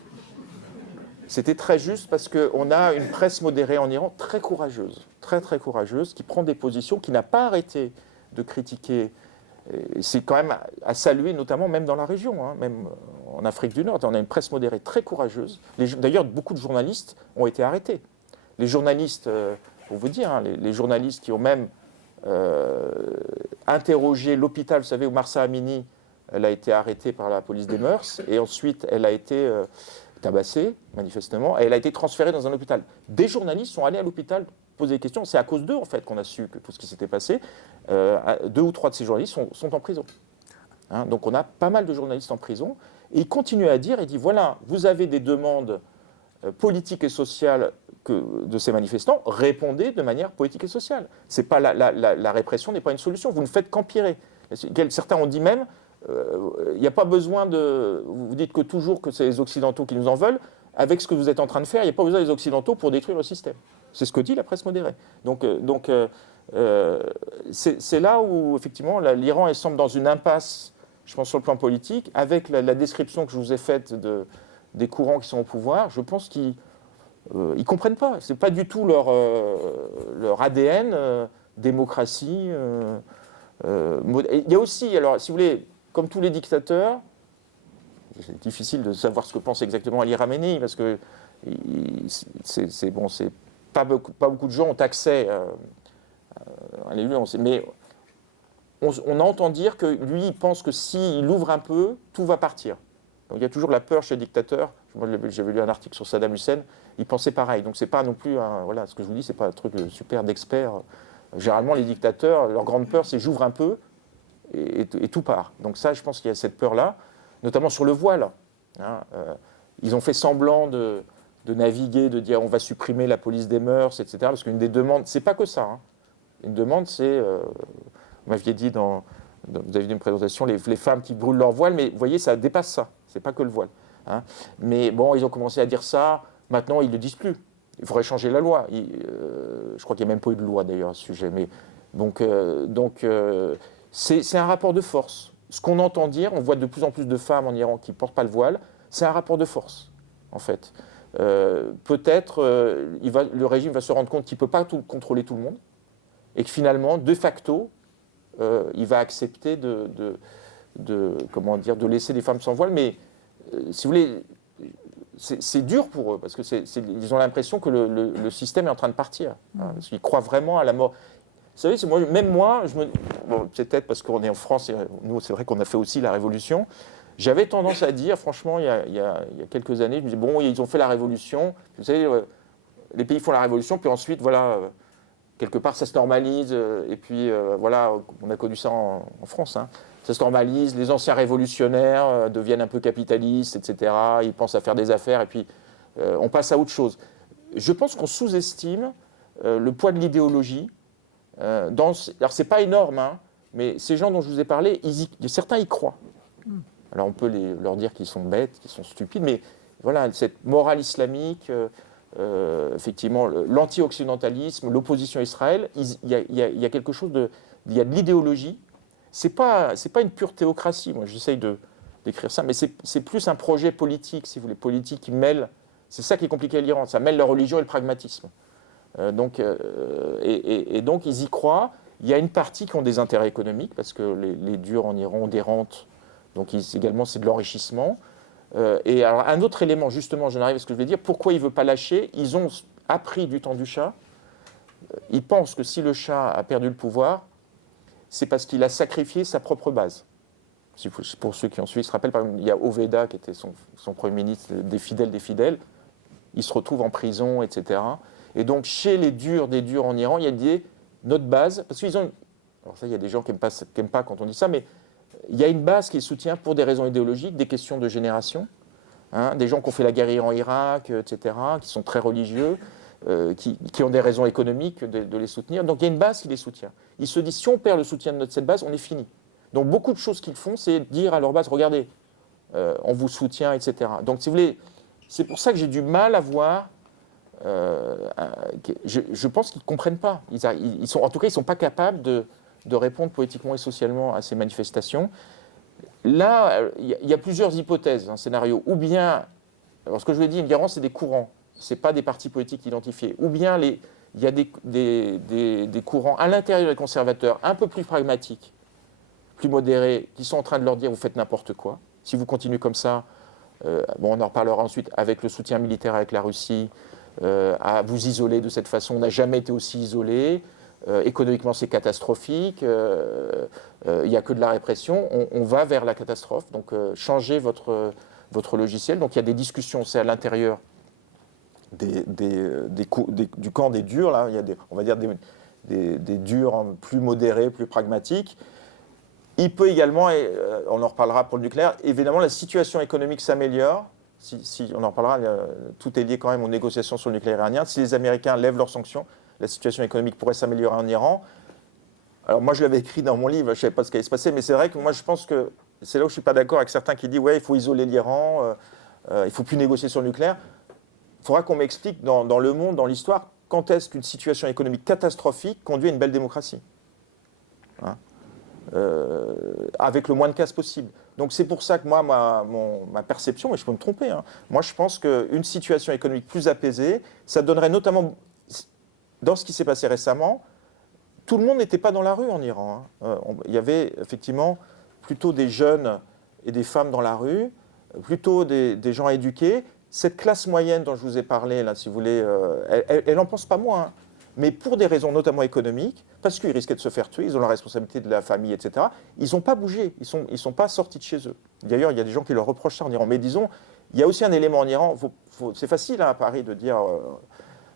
C'était très juste parce qu'on a une presse modérée en Iran très courageuse, très très courageuse, qui prend des positions, qui n'a pas arrêté de critiquer. Et c'est quand même à saluer, notamment même dans la région, hein, même en Afrique du Nord. On a une presse modérée très courageuse. D'ailleurs, beaucoup de journalistes ont été arrêtés. Les journalistes, pour vous dire, hein, les journalistes qui ont même interrogé l'hôpital, vous savez, où Mahsa Amini, elle a été arrêtée par la police des mœurs, et ensuite elle a été tabassée, manifestement, et elle a été transférée dans un hôpital. Des journalistes sont allés à l'hôpital poser des questions. C'est à cause d'eux, en fait, qu'on a su que tout ce qui s'était passé. 2 ou 3 de ces journalistes sont en prison. Hein, donc on a pas mal de journalistes en prison. Et il continue à dire, il dit, voilà, vous avez des demandes politiques et sociales de ces manifestants, répondez de manière politique et sociale. C'est pas la répression n'est pas une solution, vous ne faites qu'empirer. Certains ont dit même, il n'y a pas besoin de... Vous dites que toujours que c'est les Occidentaux qui nous en veulent. Avec ce que vous êtes en train de faire, il n'y a pas besoin des Occidentaux pour détruire le système. C'est ce que dit la presse modérée. Donc c'est là où, effectivement, l'Iran semble dans une impasse, je pense, sur le plan politique, avec la description que je vous ai faite des courants qui sont au pouvoir. Je pense qu'ils ne comprennent pas. Ce n'est pas du tout leur ADN, démocratie. Il y a aussi, alors, si vous voulez, comme tous les dictateurs, c'est difficile de savoir ce que pense exactement Ali Khamenei, parce que pas beaucoup de gens ont accès à lui, mais on entend dire que lui, il pense que s'il ouvre un peu, tout va partir. Donc il y a toujours la peur chez les dictateurs. Moi, j'avais lu un article sur Saddam Hussein, il pensait pareil. Donc c'est pas non plus, voilà, ce que je vous dis, c'est pas un truc super d'expert. Généralement, les dictateurs, leur grande peur, c'est j'ouvre un peu et tout part. Donc ça, je pense qu'il y a cette peur-là, notamment sur le voile. Hein, ils ont fait semblant de naviguer, de dire on va supprimer la police des mœurs, etc. Parce qu'une des demandes, c'est pas que ça. Hein. Une demande, c'est, vous m'aviez dit vous avez dit une présentation, les femmes qui brûlent leur voile, mais vous voyez, ça dépasse ça. C'est pas que le voile. Hein. Mais bon, ils ont commencé à dire ça. Maintenant, ils ne le disent plus. Il faudrait changer la loi. Je crois qu'il n'y a même pas eu de loi d'ailleurs à ce sujet. Mais donc c'est un rapport de force. Ce qu'on entend dire, on voit de plus en plus de femmes en Iran qui ne portent pas le voile, c'est un rapport de force, en fait. peut-être le régime va se rendre compte qu'il ne peut pas contrôler tout le monde et que finalement, de facto, il va accepter de laisser les femmes sans voile. Mais si vous voulez, c'est dur pour eux parce qu'ils ont l'impression que le système est en train de partir. Hein, parce qu'ils croient vraiment à la mort. Vous savez, même moi, c'est peut-être parce qu'on est en France et nous, c'est vrai qu'on a fait aussi la Révolution. J'avais tendance à dire, franchement, il y a quelques années, je me disais, bon, ils ont fait la Révolution. Vous savez, les pays font la Révolution, puis ensuite, voilà, quelque part, ça se normalise. Et puis, voilà, on a connu ça en France. Hein. Ça se normalise, les anciens révolutionnaires deviennent un peu capitalistes, etc. Ils pensent à faire des affaires, et puis on passe à autre chose. Je pense qu'on sous-estime le poids de l'idéologie. Alors, c'est pas énorme, hein, mais ces gens dont je vous ai parlé, certains y croient. Alors, on peut leur dire qu'ils sont bêtes, qu'ils sont stupides, mais voilà, cette morale islamique, effectivement, l'anti-occidentalisme, l'opposition à Israël, il y a quelque chose il y a de l'idéologie. C'est pas une pure théocratie, moi j'essaye d'écrire ça, mais c'est plus un projet politique, si vous voulez, politique qui mêle, c'est ça qui est compliqué à l'Iran, ça mêle la religion et le pragmatisme. Donc ils y croient. Il y a une partie qui ont des intérêts économiques, parce que les durs en Iran ont des rentes, donc également c'est de l'enrichissement. Et alors un autre élément, justement, j'en arrive à ce que je vais dire, pourquoi ils ne veulent pas lâcher, ils ont appris du temps du Shah, ils pensent que si le Shah a perdu le pouvoir, c'est parce qu'il a sacrifié sa propre base. Pour ceux qui ont suivi, se rappellent, par exemple, il y a Oveda, qui était son Premier ministre des fidèles, il se retrouve en prison, etc. Et donc, chez les durs des durs en Iran, il y a notre base, parce qu'ils ont... Alors ça, il y a des gens qui n'aiment pas quand on dit ça, mais il y a une base qui les soutient pour des raisons idéologiques, des questions de génération, hein, des gens qui ont fait la guerre Iran-Irak, etc., qui sont très religieux, qui ont des raisons économiques de les soutenir. Donc il y a une base qui les soutient. Ils se disent, si on perd le soutien de cette base, on est fini. Donc beaucoup de choses qu'ils font, c'est dire à leur base, regardez, on vous soutient, etc. Donc si vous voulez, c'est pour ça que j'ai du mal à voir, je pense qu'ils ne comprennent pas. En tout cas, ils ne sont pas capables de répondre politiquement et socialement à ces manifestations. Là, il y a plusieurs hypothèses, un scénario. Ou bien, alors ce que je vous ai dit, l'Iran, c'est des courants. Ce n'est pas des partis politiques identifiés. Ou bien il y a des courants à l'intérieur des conservateurs, un peu plus pragmatiques, plus modérés, qui sont en train de leur dire « vous faites n'importe quoi ». Si vous continuez comme ça, on en reparlera ensuite, avec le soutien militaire avec la Russie, à vous isoler de cette façon. On n'a jamais été aussi isolé. Économiquement, c'est catastrophique. Il n'y a que de la répression. On va vers la catastrophe. Donc, changez votre logiciel. Donc, il y a des discussions, c'est à l'intérieur du camp des durs, là, il y a on va dire des durs plus modérés, plus pragmatiques. Il peut également, et on en reparlera pour le nucléaire, évidemment la situation économique s'améliore, si on en reparlera, tout est lié quand même aux négociations sur le nucléaire iranien. Si les Américains lèvent leurs sanctions, la situation économique pourrait s'améliorer en Iran. Alors moi je l'avais écrit dans mon livre, je ne savais pas ce qui allait se passer, mais c'est vrai que moi je pense que, c'est là où je ne suis pas d'accord avec certains qui disent ouais, il faut isoler l'Iran, il ne faut plus négocier sur le nucléaire. Il faudra qu'on m'explique dans le monde, dans l'histoire, quand est-ce qu'une situation économique catastrophique conduit à une belle démocratie, hein, avec le moins de casse possible. Donc c'est pour ça que moi, ma perception, et je peux me tromper, hein, moi je pense qu'une situation économique plus apaisée, ça donnerait notamment, dans ce qui s'est passé récemment, tout le monde n'était pas dans la rue en Iran. Hein. Il y avait effectivement plutôt des jeunes et des femmes dans la rue, plutôt des gens éduqués. Cette classe moyenne dont je vous ai parlé, là, si vous voulez, elle n'en pense pas moins, hein. Mais pour des raisons notamment économiques, parce qu'ils risquaient de se faire tuer, ils ont la responsabilité de la famille, etc., ils n'ont pas bougé, ils ne sont pas sortis de chez eux. D'ailleurs, il y a des gens qui leur reprochent ça en Iran. Mais disons, il y a aussi un élément en Iran, c'est facile hein, à Paris de dire...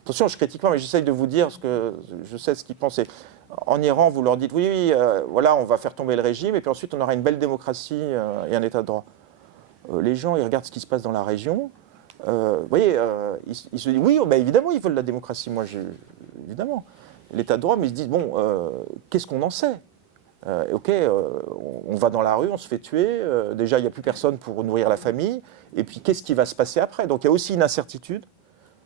attention, je critique pas, mais j'essaye de vous dire ce que je sais ce qu'ils pensent. En Iran, vous leur dites, oui, voilà, on va faire tomber le régime, et puis ensuite on aura une belle démocratie et un état de droit. Les gens, ils regardent ce qui se passe dans la région. Vous voyez, ils se disent, oui, bah, évidemment, ils veulent la démocratie, évidemment. L'état de droit, mais ils se disent, bon, qu'est-ce qu'on en sait ok, on va dans la rue, on se fait tuer, déjà, il n'y a plus personne pour nourrir la famille, et puis qu'est-ce qui va se passer après? Donc il y a aussi une incertitude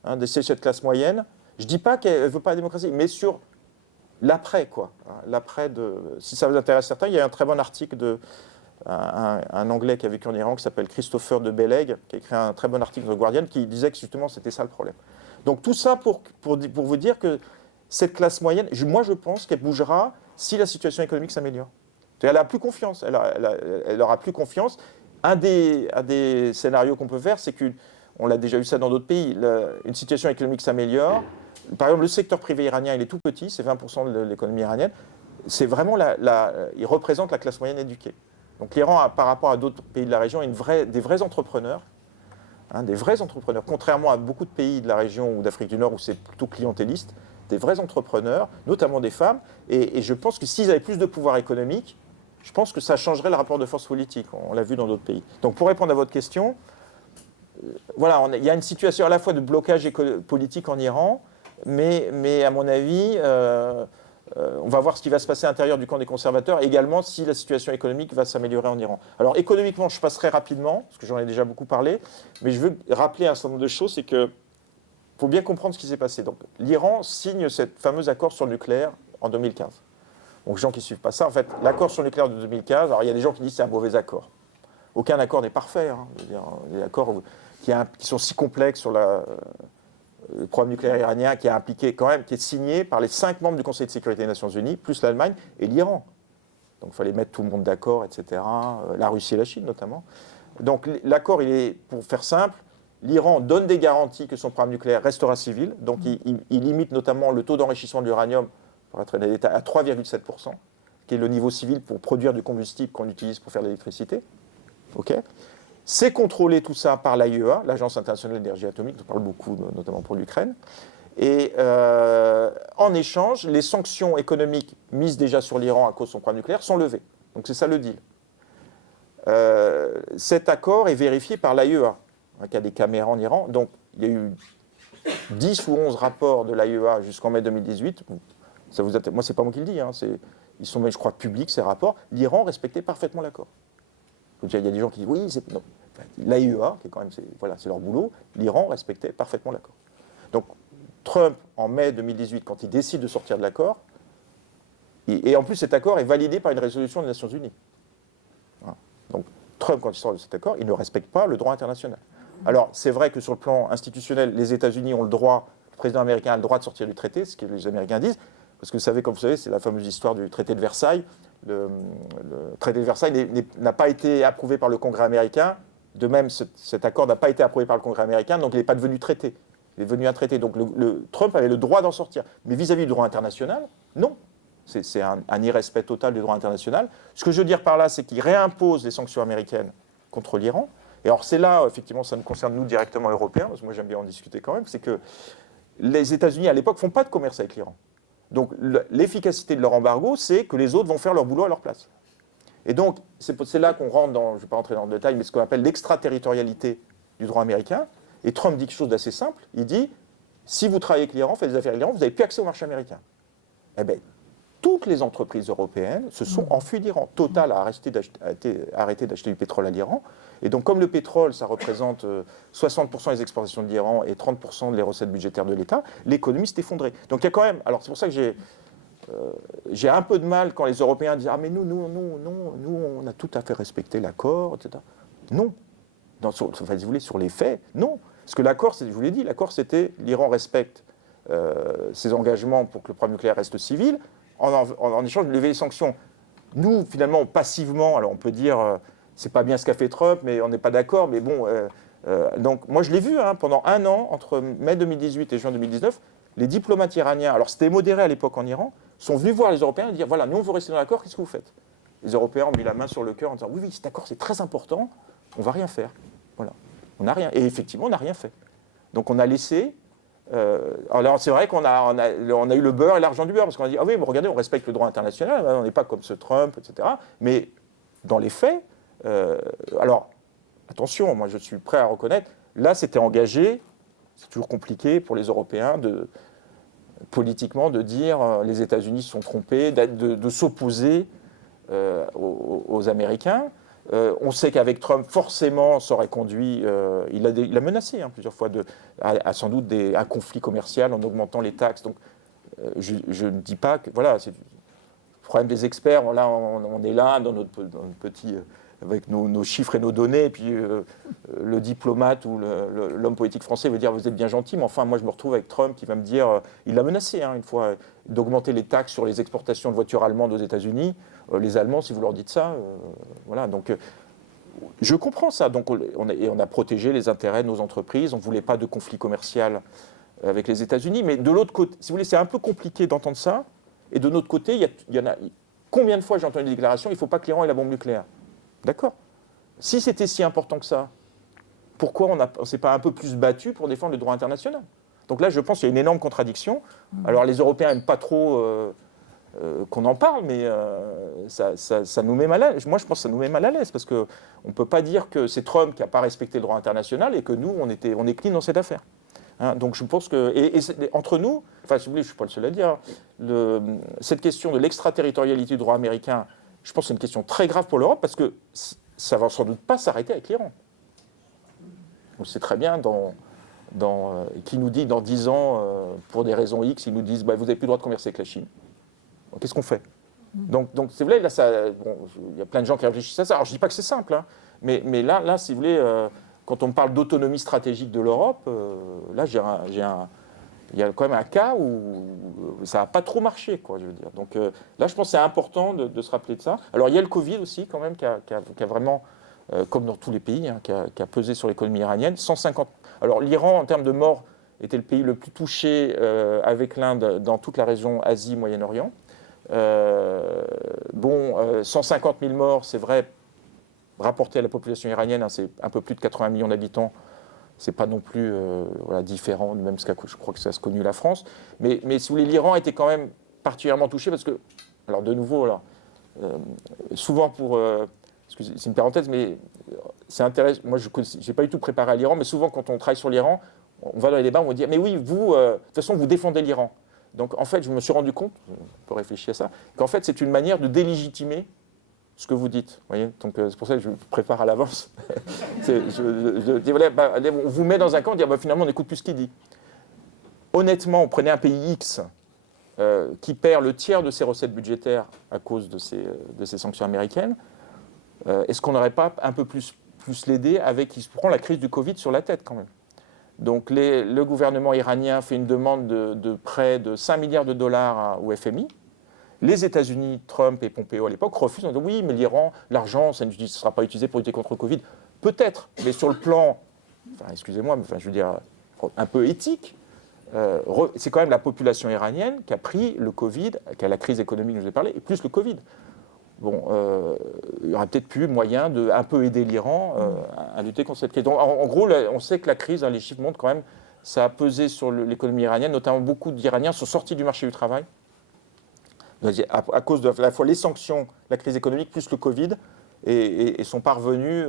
hein, de cette classe moyenne. Je ne dis pas qu'elle ne veut pas la démocratie, mais sur l'après, quoi. L'après si ça vous intéresse certains, il y a un très bon article un Anglais qui a vécu en Iran qui s'appelle Christopher de Beleg, qui a écrit un très bon article dans The Guardian, qui disait que justement c'était ça le problème. Donc tout ça pour vous dire que cette classe moyenne, moi je pense qu'elle bougera si la situation économique s'améliore. Elle a plus confiance, elle aura plus confiance. Un des scénarios qu'on peut faire, c'est qu'on l'a déjà eu ça dans d'autres pays, une situation économique s'améliore. Par exemple, le secteur privé iranien, il est tout petit, c'est 20% de l'économie iranienne. C'est vraiment il représente la classe moyenne éduquée. Donc l'Iran, par rapport à d'autres pays de la région, a des vrais entrepreneurs, des vrais entrepreneurs, contrairement à beaucoup de pays de la région ou d'Afrique du Nord où c'est plutôt clientéliste, des vrais entrepreneurs, notamment des femmes. Et je pense que s'ils avaient plus de pouvoir économique, je pense que ça changerait le rapport de force politique. On l'a vu dans d'autres pays. Donc pour répondre à votre question, voilà, il y a une situation à la fois de blocage politique en Iran, mais à mon avis, on va voir ce qui va se passer à l'intérieur du camp des conservateurs, également si la situation économique va s'améliorer en Iran. Alors économiquement, je passerai rapidement, parce que j'en ai déjà beaucoup parlé, mais je veux rappeler un certain nombre de choses, c'est qu'il faut bien comprendre ce qui s'est passé. Donc l'Iran signe ce fameux accord sur le nucléaire en 2015. Donc les gens qui ne suivent pas ça, en fait, l'accord sur le nucléaire de 2015, alors il y a des gens qui disent que c'est un mauvais accord. Aucun accord n'est parfait. Je veux dire, les accords qui sont si complexes sur le programme nucléaire iranien qui a impliqué quand même, qui est signé par les 5 membres du Conseil de sécurité des Nations Unies, plus l'Allemagne et l'Iran. Donc il fallait mettre tout le monde d'accord, etc. La Russie et la Chine notamment. Donc l'accord, il est, pour faire simple, l'Iran donne des garanties que son programme nucléaire restera civil. Donc il limite notamment le taux d'enrichissement de l'uranium, pour être honnête, à 3,7%, qui est le niveau civil pour produire du combustible qu'on utilise pour faire de l'électricité. OK. C'est contrôlé tout ça par l'AIEA, l'Agence internationale de l'énergie atomique, on parle beaucoup, notamment pour l'Ukraine. Et en échange, les sanctions économiques mises déjà sur l'Iran à cause de son programme nucléaire sont levées. Donc c'est ça le deal. Cet accord est vérifié par l'AIEA, qui a des caméras en Iran. Donc il y a eu 10 ou 11 rapports de l'AIEA jusqu'en mai 2018. Moi, c'est pas moi qui le dis, ils sont même, je crois, publics, ces rapports. L'Iran respectait parfaitement l'accord. Il y a des gens qui disent oui, c'est non. L'AIEA, qui est quand même, c'est leur boulot, l'Iran respectait parfaitement l'accord. Donc Trump, en mai 2018, quand il décide de sortir de l'accord, et en plus cet accord est validé par une résolution des Nations Unies. Voilà. Donc Trump, quand il sort de cet accord, il ne respecte pas le droit international. Alors c'est vrai que sur le plan institutionnel, les États-Unis ont le droit, le président américain a le droit de sortir du traité, ce que les Américains disent, parce que vous savez, comme vous savez, c'est la fameuse histoire du traité de Versailles. Le traité de Versailles n'a pas été approuvé par le Congrès américain. De même, cet accord n'a pas été approuvé par le Congrès américain, donc il n'est pas devenu traité. Il est devenu un traité. Donc Trump avait le droit d'en sortir. Mais vis-à-vis du droit international, non. C'est un irrespect total du droit international. Ce que je veux dire par là, c'est qu'il réimpose les sanctions américaines contre l'Iran. Et alors c'est là, effectivement, ça nous concerne nous directement Européens, parce que moi j'aime bien en discuter quand même, c'est que les États-Unis à l'époque ne font pas de commerce avec l'Iran. Donc l'efficacité de leur embargo, c'est que les autres vont faire leur boulot à leur place. Et donc c'est là qu'on rentre dans, je ne vais pas rentrer dans le détail, mais ce qu'on appelle l'extraterritorialité du droit américain. Et Trump dit quelque chose d'assez simple, il dit, si vous travaillez avec l'Iran, faites des affaires avec l'Iran, vous n'avez plus accès au marché américain. Eh bien, toutes les entreprises européennes se sont enfuies d'Iran. Total a arrêté d'acheter du pétrole à l'Iran. Et donc, comme le pétrole, ça représente 60% des exportations de l'Iran et 30% des recettes budgétaires de l'État, l'économie s'est effondrée. Donc, il y a quand même... Alors, c'est pour ça que j'ai un peu de mal quand les Européens disent « Ah, mais nous, on a tout à fait respecté l'accord, etc. » Non. Si vous voulez, sur les faits, non. Parce que l'accord, je vous l'ai dit, l'accord, c'était l'Iran respecte ses engagements pour que le programme nucléaire reste civil, en échange de lever les sanctions. Nous, finalement, passivement, alors on peut dire, c'est pas bien ce qu'a fait Trump, mais on n'est pas d'accord, mais bon. Donc, moi, je l'ai vu, pendant un an, entre mai 2018 et juin 2019, les diplomates iraniens, alors c'était modéré à l'époque en Iran, sont venus voir les Européens et dire, voilà, nous, on veut rester dans l'accord, qu'est-ce que vous faites? Les Européens ont mis la main sur le cœur en disant, oui, cet accord, c'est très important, on va rien faire. Voilà. On n'a rien. Et effectivement, on n'a rien fait. Donc, on a laissé... alors c'est vrai qu'on a eu le beurre et l'argent du beurre, parce qu'on a dit, ah oui, mais regardez, on respecte le droit international, on n'est pas comme ce Trump, etc. Mais dans les faits, alors attention, moi je suis prêt à reconnaître, là c'était engagé, c'est toujours compliqué pour les Européens politiquement de dire les États-Unis se sont trompés, de s'opposer aux Américains. On sait qu'avec Trump, forcément, ça aurait conduit, il a menacé plusieurs fois à sans doute un conflit commercial en augmentant les taxes. Donc, je ne dis pas que, voilà, c'est le problème des experts. Là, on est là dans notre petit avec nos chiffres et nos données, et puis le diplomate ou l'homme politique français veut dire vous êtes bien gentil, mais enfin moi je me retrouve avec Trump qui va me dire, il l'a menacé une fois, d'augmenter les taxes sur les exportations de voitures allemandes aux États-Unis. Les Allemands, si vous leur dites ça, voilà. Donc je comprends ça. Donc on a protégé les intérêts de nos entreprises, on ne voulait pas de conflit commercial avec les États-Unis, mais de l'autre côté, si vous voulez, c'est un peu compliqué d'entendre ça. Et de notre côté, il y en a. Combien de fois j'ai entendu des déclarations, il ne faut pas que l'Iran ait la bombe nucléaire. D'accord. Si c'était si important que ça, pourquoi on ne s'est pas un peu plus battu pour défendre le droit international? Donc là, je pense qu'il y a une énorme contradiction. Alors les Européens n'aiment pas trop qu'on en parle, mais ça nous met mal à l'aise. Moi, je pense que ça nous met mal à l'aise, parce qu'on ne peut pas dire que c'est Trump qui n'a pas respecté le droit international et que nous, on est clean dans cette affaire. Donc je pense que, entre nous, enfin si vous voulez, je ne suis pas le seul à dire, cette question de l'extraterritorialité du droit américain, je pense que c'est une question très grave pour l'Europe, parce que ça ne va sans doute pas s'arrêter avec l'Iran. On sait très bien, qui nous dit dans 10 ans, pour des raisons X, ils nous disent vous n'avez plus le droit de commercer avec la Chine. Qu'est-ce qu'on fait? Donc c'est vrai, là, il y a plein de gens qui réfléchissent à ça. Alors je ne dis pas que c'est simple, mais là, si vous voulez, quand on me parle d'autonomie stratégique de l'Europe, là, il y a quand même un cas où ça n'a pas trop marché, quoi, je veux dire. Donc là, je pense que c'est important de se rappeler de ça. Alors il y a le Covid aussi, quand même, qui a vraiment, comme dans tous les pays, qui a pesé sur l'économie iranienne. 150. Alors l'Iran, en termes de morts, était le pays le plus touché avec l'Inde dans toute la région Asie, Moyen-Orient. 150 000 morts, c'est vrai, rapporté à la population iranienne, c'est un peu plus de 80 millions d'habitants. C'est pas non plus différent, même ce je crois que ça se connu la France. Mais si vous voulez, l'Iran était quand même particulièrement touché parce que, alors de nouveau, souvent excusez, c'est une parenthèse, mais c'est intéressant. Moi, je n'ai pas du tout préparé à l'Iran, mais souvent quand on travaille sur l'Iran, on va dans les débats, on va dire, mais oui, vous, de toute façon, vous défendez l'Iran. Donc en fait, je me suis rendu compte, on peut réfléchir à ça, qu'en fait, c'est une manière de délégitimer ce que vous dites. Voyez, donc c'est pour ça que je prépare à l'avance. Je dis, voilà, on vous met dans un camp, on dit, finalement, on n'écoute plus ce qu'il dit. Honnêtement, on prenait un pays X qui perd le tiers de ses recettes budgétaires à cause de ces sanctions américaines. Est-ce qu'on n'aurait pas un peu plus l'aider il se prend la crise du Covid sur la tête quand même. Donc le gouvernement iranien fait une demande de prêt de 5 milliards de dollars au FMI. Les États-Unis, Trump et Pompeo à l'époque refusent en disant oui, mais l'Iran, l'argent, ça ne sera pas utilisé pour lutter contre le Covid. Peut-être, mais sur le plan, excusez-moi, mais je veux dire, un peu éthique, c'est quand même la population iranienne qui a pris le Covid, qui a la crise économique dont je vous ai parlé, et plus le Covid. Bon, il y aurait peut-être plus moyen de un peu aider l'Iran à lutter contre cette crise. Donc, en gros, on sait que la crise, les chiffres montrent quand même, ça a pesé sur l'économie iranienne, notamment beaucoup d'Iraniens sont sortis du marché du travail, à cause de à la fois les sanctions, la crise économique, plus le Covid, et sont parvenus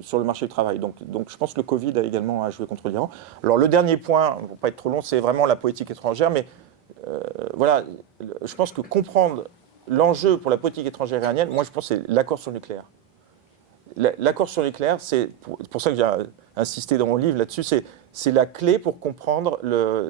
sur le marché du travail. Donc je pense que le Covid a également joué contre l'Iran. Alors le dernier point, pour ne pas être trop long, c'est vraiment la politique étrangère, mais voilà, je pense que comprendre l'enjeu pour la politique étrangère iranienne, moi je pense que c'est l'accord sur le nucléaire. L'accord sur le nucléaire, c'est pour ça que j'ai insisté dans mon livre là-dessus, c'est la clé pour comprendre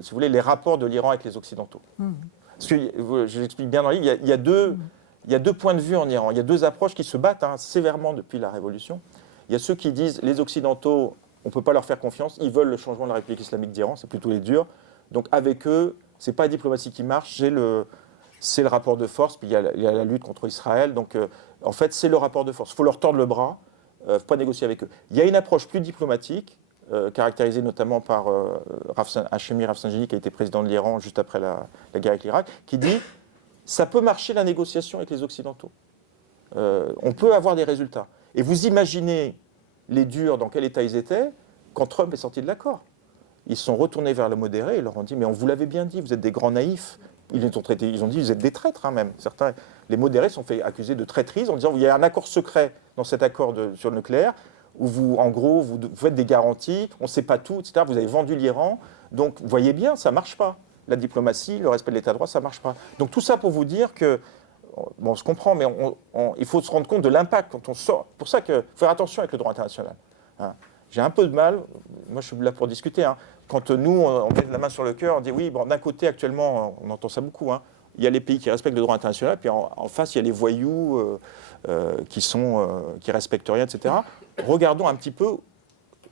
si vous voulez, les rapports de l'Iran avec les Occidentaux. Parce que, je l'explique bien dans le livre, il y a deux points de vue en Iran, il y a deux approches qui se battent sévèrement depuis la Révolution. Il y a ceux qui disent les Occidentaux, on ne peut pas leur faire confiance, ils veulent le changement de la République islamique d'Iran, c'est plutôt les durs. Donc avec eux, ce n'est pas la diplomatie qui marche, c'est le rapport de force, puis il y a la lutte contre Israël. Donc en fait, c'est le rapport de force. Il faut leur tordre le bras, il ne faut pas négocier avec eux. Il y a une approche plus diplomatique, caractérisé notamment par Hachemi Rafsanjani, qui a été président de l'Iran juste après la guerre avec l'Irak, qui dit ça peut marcher la négociation avec les Occidentaux. On peut avoir des résultats. Et vous imaginez les durs dans quel état ils étaient quand Trump est sorti de l'accord. Ils se sont retournés vers le modéré et leur ont dit mais on vous l'avait bien dit, vous êtes des grands naïfs. Ils ont dit vous êtes des traîtres même. Certains, les modérés sont fait accuser de traîtrise en disant il y a un accord secret dans cet accord sur le nucléaire où vous, en gros, vous faites des garanties, on ne sait pas tout, etc. Vous avez vendu l'Iran, donc vous voyez bien, ça ne marche pas. La diplomatie, le respect de l'état de droit, ça ne marche pas. Donc tout ça pour vous dire que, bon, on se comprend, mais il faut se rendre compte de l'impact quand on sort. C'est pour ça qu'il faut faire attention avec le droit international. J'ai un peu de mal, moi je suis là pour discuter, quand nous, on met la main sur le cœur, on dit oui, bon, d'un côté actuellement, on entend ça beaucoup, il y a les pays qui respectent le droit international, puis en face, il y a les voyous qui respectent rien, etc. Regardons un petit peu,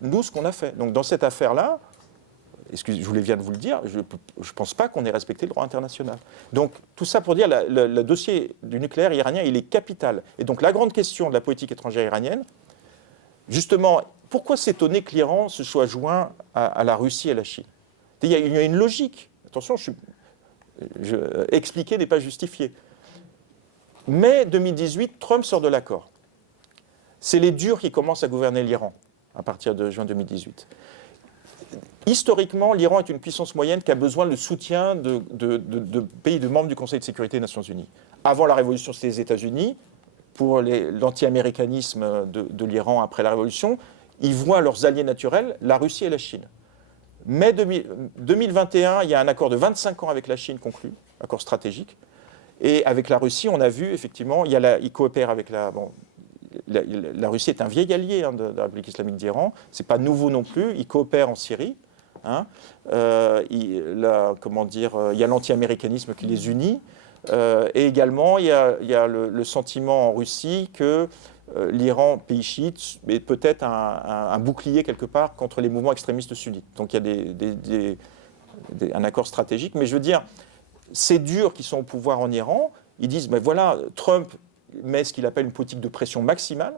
nous, ce qu'on a fait. Donc, dans cette affaire-là, je viens de vous le dire, je ne pense pas qu'on ait respecté le droit international. Donc, tout ça pour dire, le dossier du nucléaire iranien, il est capital. Et donc, la grande question de la politique étrangère iranienne, justement, pourquoi s'étonner que l'Iran se soit joint à la Russie et à la Chine ? Il y a une logique. Attention, expliquer n'est pas justifié. Mai 2018, Trump sort de l'accord. C'est les durs qui commencent à gouverner l'Iran à partir de juin 2018. Historiquement, l'Iran est une puissance moyenne qui a besoin du soutien de pays de membres du Conseil de sécurité des Nations Unies. Avant la Révolution, c'était les États-Unis. Pour l'anti-américanisme de l'Iran après la Révolution, ils voient leurs alliés naturels, la Russie et la Chine. Mai 2021, il y a un accord de 25 ans avec la Chine conclu, accord stratégique. Et avec la Russie, on a vu, effectivement, ils coopèrent avec la Russie est un vieil allié de la République islamique d'Iran. Ce n'est pas nouveau non plus. Ils coopèrent en Syrie. Il y a l'anti-américanisme qui les unit. Et également, il y a le sentiment en Russie que l'Iran, pays chiite, est peut-être un bouclier quelque part contre les mouvements extrémistes sunnites. Donc il y a un accord stratégique. Mais je veux dire, ces durs qui sont au pouvoir en Iran, ils disent, ben voilà, Trump met ce qu'il appelle une politique de pression maximale.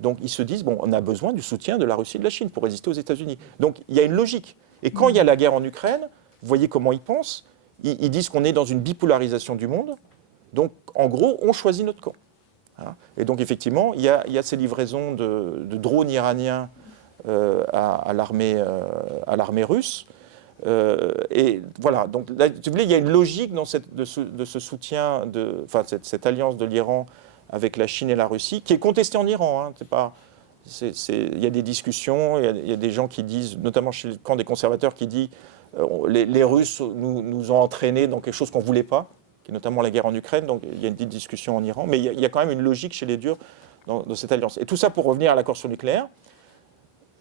Donc ils se disent, bon, on a besoin du soutien de la Russie et de la Chine pour résister aux États-Unis. Donc il y a une logique. Et quand il y a la guerre en Ukraine, vous voyez comment ils pensent. Ils disent qu'on est dans une bipolarisation du monde. Donc en gros, on choisit notre camp. Et donc effectivement, il y a ces livraisons de drones iraniens à l'armée russe. Et voilà, donc là, il y a une logique dans de ce soutien, cette alliance de l'Iran avec la Chine et la Russie, qui est contestée en Iran. Il y a des discussions, il y a des gens qui disent, notamment chez le camp des conservateurs, qui disent les Russes nous ont entraînés dans quelque chose qu'on ne voulait pas, qui est notamment la guerre en Ukraine, donc il y a une petite discussion en Iran, mais il y a quand même une logique chez les durs dans cette alliance. Et tout ça pour revenir à l'accord sur le nucléaire.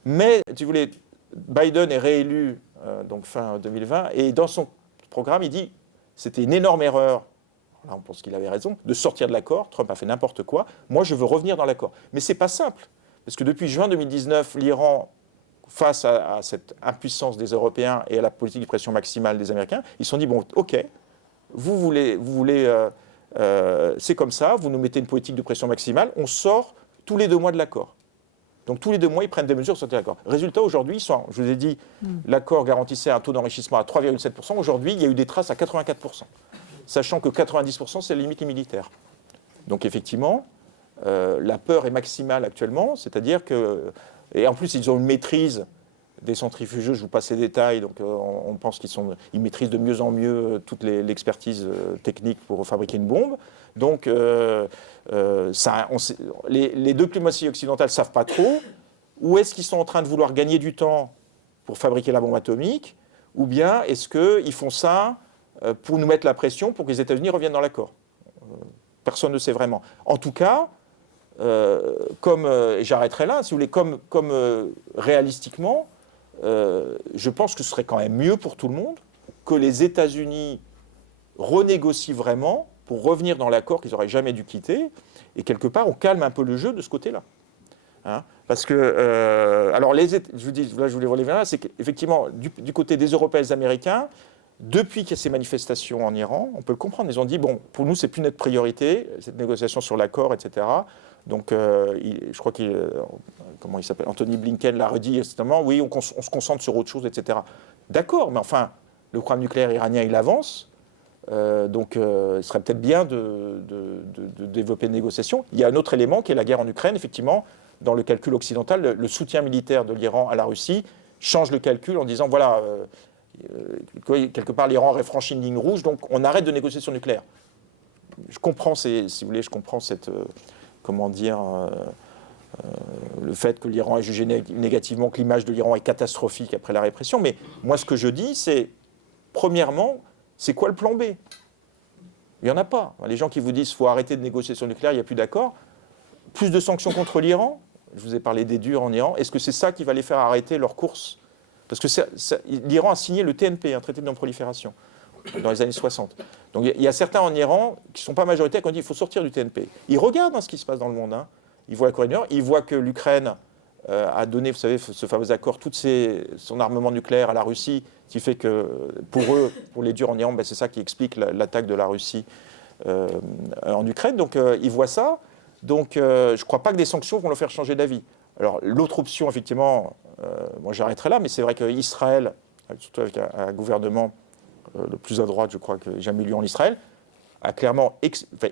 Mais, si vous voulez, Biden est réélu donc fin 2020, et dans son programme, il dit c'était une énorme erreur, là on pense qu'il avait raison, de sortir de l'accord, Trump a fait n'importe quoi, moi je veux revenir dans l'accord. Mais ce n'est pas simple, parce que depuis juin 2019, l'Iran, face à cette impuissance des Européens et à la politique de pression maximale des Américains, ils se sont dit, bon, ok, vous voulez c'est comme ça, vous nous mettez une politique de pression maximale, on sort tous les 2 mois de l'accord. Donc tous les 2 mois, ils prennent des mesures pour sortir de l'accord. Résultat, aujourd'hui, je vous ai dit, l'accord garantissait un taux d'enrichissement à 3,7%. Aujourd'hui, il y a eu des traces à 84%, sachant que 90%, c'est la limite militaire. Donc effectivement, la peur est maximale actuellement, c'est-à-dire que... Et en plus, ils ont une maîtrise des centrifugeux, je vous passe les détails, donc on pense qu'ils maîtrisent de mieux en mieux toute l'expertise technique pour fabriquer une bombe. Donc les diplomaties occidentales ne savent pas trop où est-ce qu'ils sont en train de vouloir gagner du temps pour fabriquer la bombe atomique, ou bien est-ce qu'ils font ça pour nous mettre la pression pour que les États-Unis reviennent dans l'accord. Personne ne sait vraiment. En tout cas, j'arrêterai là, si vous voulez, comme réalistiquement, je pense que ce serait quand même mieux pour tout le monde que les États-Unis renégocient vraiment pour revenir dans l'accord qu'ils n'auraient jamais dû quitter, et quelque part, on calme un peu le jeu de ce côté-là. Parce que, alors, je vous dis, là, je voulais relever là, c'est qu'effectivement, du côté des Européens et des Américains, depuis qu'il y a ces manifestations en Iran, on peut le comprendre, ils ont dit, bon, pour nous, c'est plus notre priorité, cette négociation sur l'accord, etc. Donc, je crois comment il s'appelle, Anthony Blinken l'a redit récemment, oui, on se concentre sur autre chose, etc. D'accord, mais enfin, le programme nucléaire iranien, il avance, donc il serait peut-être bien de développer une négociation. Il y a un autre élément qui est la guerre en Ukraine, effectivement, dans le calcul occidental, le soutien militaire de l'Iran à la Russie change le calcul en disant, voilà, quelque part, l'Iran aurait franchi une ligne rouge, donc on arrête de négocier sur le nucléaire. Je comprends, si vous voulez, cette... comment dire, le fait que l'Iran ait jugé négativement, que l'image de l'Iran est catastrophique après la répression. Mais moi, ce que je dis, c'est, premièrement, c'est quoi le plan B ? Il n'y en a pas. Les gens qui vous disent qu'il faut arrêter de négocier sur le nucléaire, il n'y a plus d'accord. Plus de sanctions contre l'Iran. Je vous ai parlé des durs en Iran. Est-ce que c'est ça qui va les faire arrêter leur course ? Parce que l'Iran a signé le TNP, un traité de non-prolifération. dans les années 60. Donc il y a certains en Iran qui ne sont pas majoritaires qui ont dit qu'il faut sortir du TNP. Ils regardent ce qui se passe dans le monde. Ils voient la Corée du Nord, ils voient que l'Ukraine a donné, vous savez, ce fameux accord, son armement nucléaire à la Russie, qui fait que pour eux, pour les durs en Iran, c'est ça qui explique l'attaque de la Russie en Ukraine. Donc ils voient ça. Donc je ne crois pas que des sanctions vont leur faire changer d'avis. Alors l'autre option, effectivement, moi j'arrêterai là, mais c'est vrai qu'Israël, surtout avec un gouvernement le plus à droite, je crois, que j'ai jamais lu en Israël, a clairement,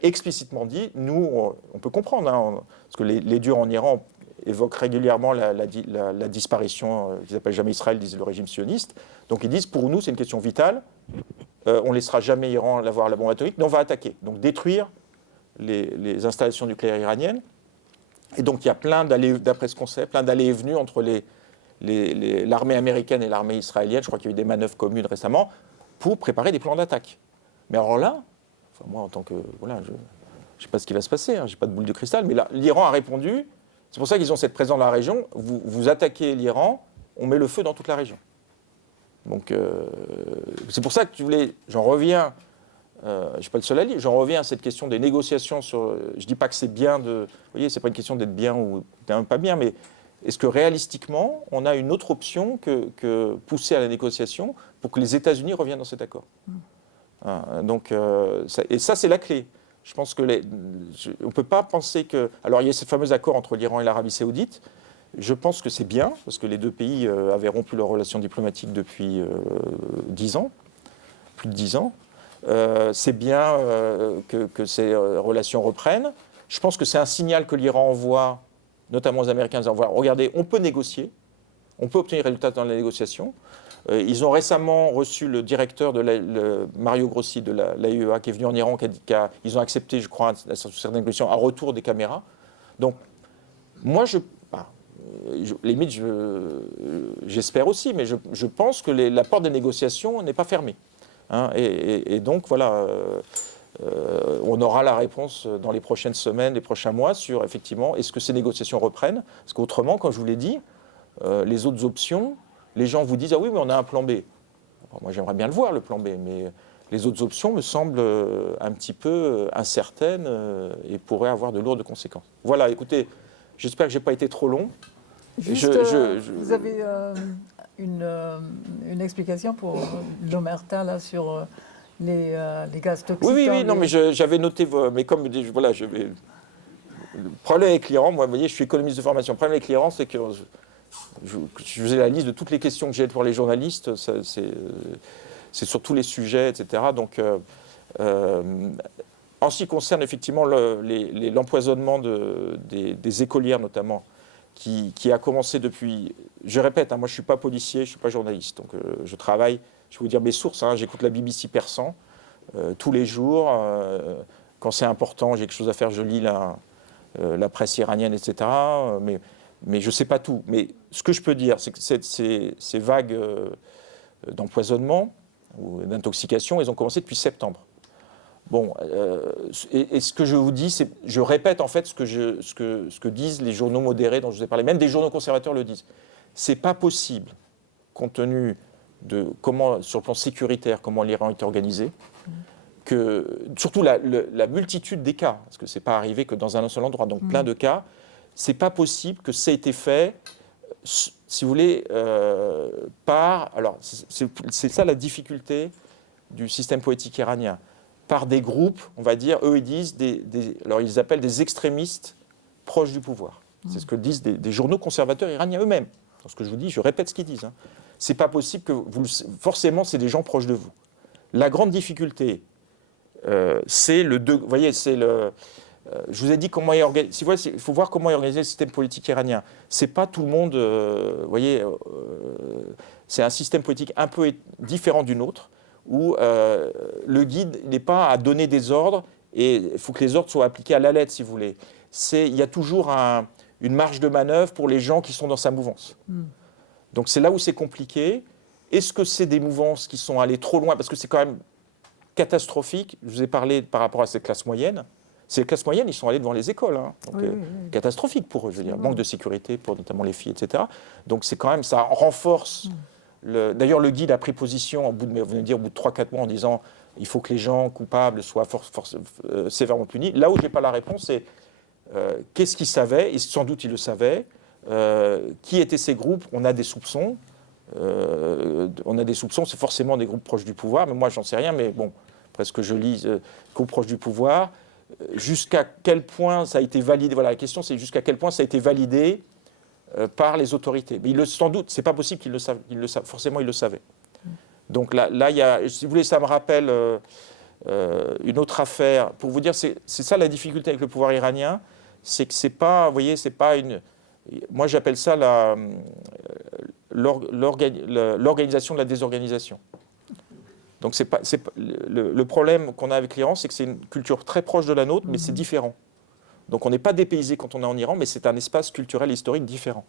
explicitement dit, nous, on peut comprendre, parce que les durs en Iran évoquent régulièrement la disparition, ils n'appellent jamais Israël, disent le régime sioniste. Donc ils disent, pour nous, c'est une question vitale, on ne laissera jamais Iran avoir la bombe atomique, mais on va attaquer, donc détruire les installations nucléaires iraniennes. Et donc il y a plein d'allées, d'après ce qu'on sait, plein d'allées et venues entre l'armée américaine et l'armée israélienne. Je crois qu'il y a eu des manœuvres communes récemment pour préparer des plans d'attaque. Mais alors là, enfin moi en tant que... Voilà, je ne sais pas ce qui va se passer, je n'ai pas de boule de cristal, mais là, l'Iran a répondu, c'est pour ça qu'ils ont cette présence dans la région, vous attaquez l'Iran, on met le feu dans toute la région. Donc c'est pour ça que j'en reviens, je ne suis pas le seul à lire, j'en reviens à cette question des négociations sur... Je ne dis pas que c'est bien de... Vous voyez, ce n'est pas une question d'être bien ou pas bien, mais est-ce que réalistiquement, on a une autre option que pousser à la négociation pour que les États-Unis reviennent dans cet accord donc, et ça, c'est la clé. Je pense que on ne peut pas penser que... Alors, il y a ce fameux accord entre l'Iran et l'Arabie saoudite. Je pense que c'est bien, parce que les deux pays avaient rompu leurs relations diplomatiques depuis 10 ans, plus de 10 ans. C'est bien que ces relations reprennent. Je pense que c'est un signal que l'Iran envoie, notamment aux Américains, en disant, voilà, regardez, on peut négocier, on peut obtenir des résultats dans la négociation. Ils ont récemment reçu le directeur de Mario Grossi de l'AIEA qui est venu en Iran, ils ont accepté, je crois, sur certaines négociations, un retour des caméras. Donc, moi, limite, j'espère aussi, mais je pense que la porte des négociations n'est pas fermée. Et donc, voilà, on aura la réponse dans les prochaines semaines, les prochains mois, sur, effectivement, est-ce que ces négociations reprennent ? Parce qu'autrement, comme je vous l'ai dit, les autres options, les gens vous disent « Ah oui, mais on a un plan B ». Moi, j'aimerais bien le voir, le plan B, mais les autres options me semblent un petit peu incertaines et pourraient avoir de lourdes conséquences. Voilà, écoutez, j'espère que je n'ai pas été trop long. Juste, vous avez une explication pour l'omerta là, sur les gaz toxiques? Oui, non, mais j'avais noté, mais comme, voilà, le problème avec l'Iran, moi, vous voyez, je suis économiste de formation, le problème avec l'Iran, c'est que je faisais la liste de toutes les questions que j'ai pour les journalistes, c'est sur tous les sujets, etc. Donc, en ce qui concerne effectivement l'empoisonnement des écolières notamment, qui a commencé depuis... Je répète, moi je ne suis pas policier, je ne suis pas journaliste, donc je travaille, je vais vous dire mes sources, j'écoute la BBC persan tous les jours, quand c'est important, j'ai quelque chose à faire, je lis la presse iranienne, etc. Mais je ne sais pas tout. Mais ce que je peux dire, c'est que ces vagues d'empoisonnement ou d'intoxication, elles ont commencé depuis septembre. Bon, et ce que je vous dis, c'est, je répète en fait ce que disent les journaux modérés dont je vous ai parlé, même des journaux conservateurs le disent. C'est pas possible, compte tenu de comment, sur le plan sécuritaire, comment l'Iran est organisé, que surtout la multitude des cas, parce que c'est pas arrivé que dans un seul endroit, donc plein de cas, c'est pas possible que ça ait été fait, si vous voulez, alors c'est ça la difficulté du système politique iranien. Par des groupes, on va dire, eux ils disent, alors ils appellent des extrémistes proches du pouvoir. C'est ce que disent des journaux conservateurs iraniens eux-mêmes. Dans ce que je vous dis, je répète ce qu'ils disent. C'est pas possible que forcément c'est des gens proches de vous. La grande difficulté, c'est vous voyez, c'est je vous ai dit comment il faut voir comment est organisé le système politique iranien. C'est pas tout le monde, vous voyez, c'est un système politique un peu différent du nôtre, où le guide n'est pas à donner des ordres, et il faut que les ordres soient appliqués à la lettre, si vous voulez. Il y a toujours une marge de manœuvre pour les gens qui sont dans sa mouvance. Donc c'est là où c'est compliqué. Est-ce que c'est des mouvances qui sont allées trop loin? Parce que c'est quand même catastrophique. Je vous ai parlé par rapport à cette classe moyenne. Ces classes moyennes, ils sont allés devant les écoles. Donc, oui. Catastrophique pour eux, je veux dire. Manque de sécurité pour notamment les filles, etc. Donc c'est quand même, ça renforce D'ailleurs, le guide a pris position, vous venez de dire, au bout de 3-4 mois, en disant il faut que les gens coupables soient sévèrement punis. Là où je n'ai pas la réponse, c'est qu'est-ce qu'ils savaient, et sans doute ils le savaient, qui étaient ces groupes. On a des soupçons. C'est forcément des groupes proches du pouvoir, mais moi, j'en sais rien. Mais bon, après ce que je lis, groupes proches du pouvoir, jusqu'à quel point ça a été validé. Voilà, la question, c'est jusqu'à quel point ça a été validé par les autorités. Mais sans doute, c'est pas possible qu'ils le savent. Forcément, ils le savaient. Donc là, il y a, si vous voulez, ça me rappelle une autre affaire. Pour vous dire, c'est ça la difficulté avec le pouvoir iranien, c'est que c'est pas, vous voyez, c'est pas une. Moi, j'appelle ça l'organisation de la désorganisation. Donc le problème qu'on a avec l'Iran, c'est que c'est une culture très proche de la nôtre, mais c'est différent. Donc on n'est pas dépaysé quand on est en Iran, mais c'est un espace culturel et historique différent.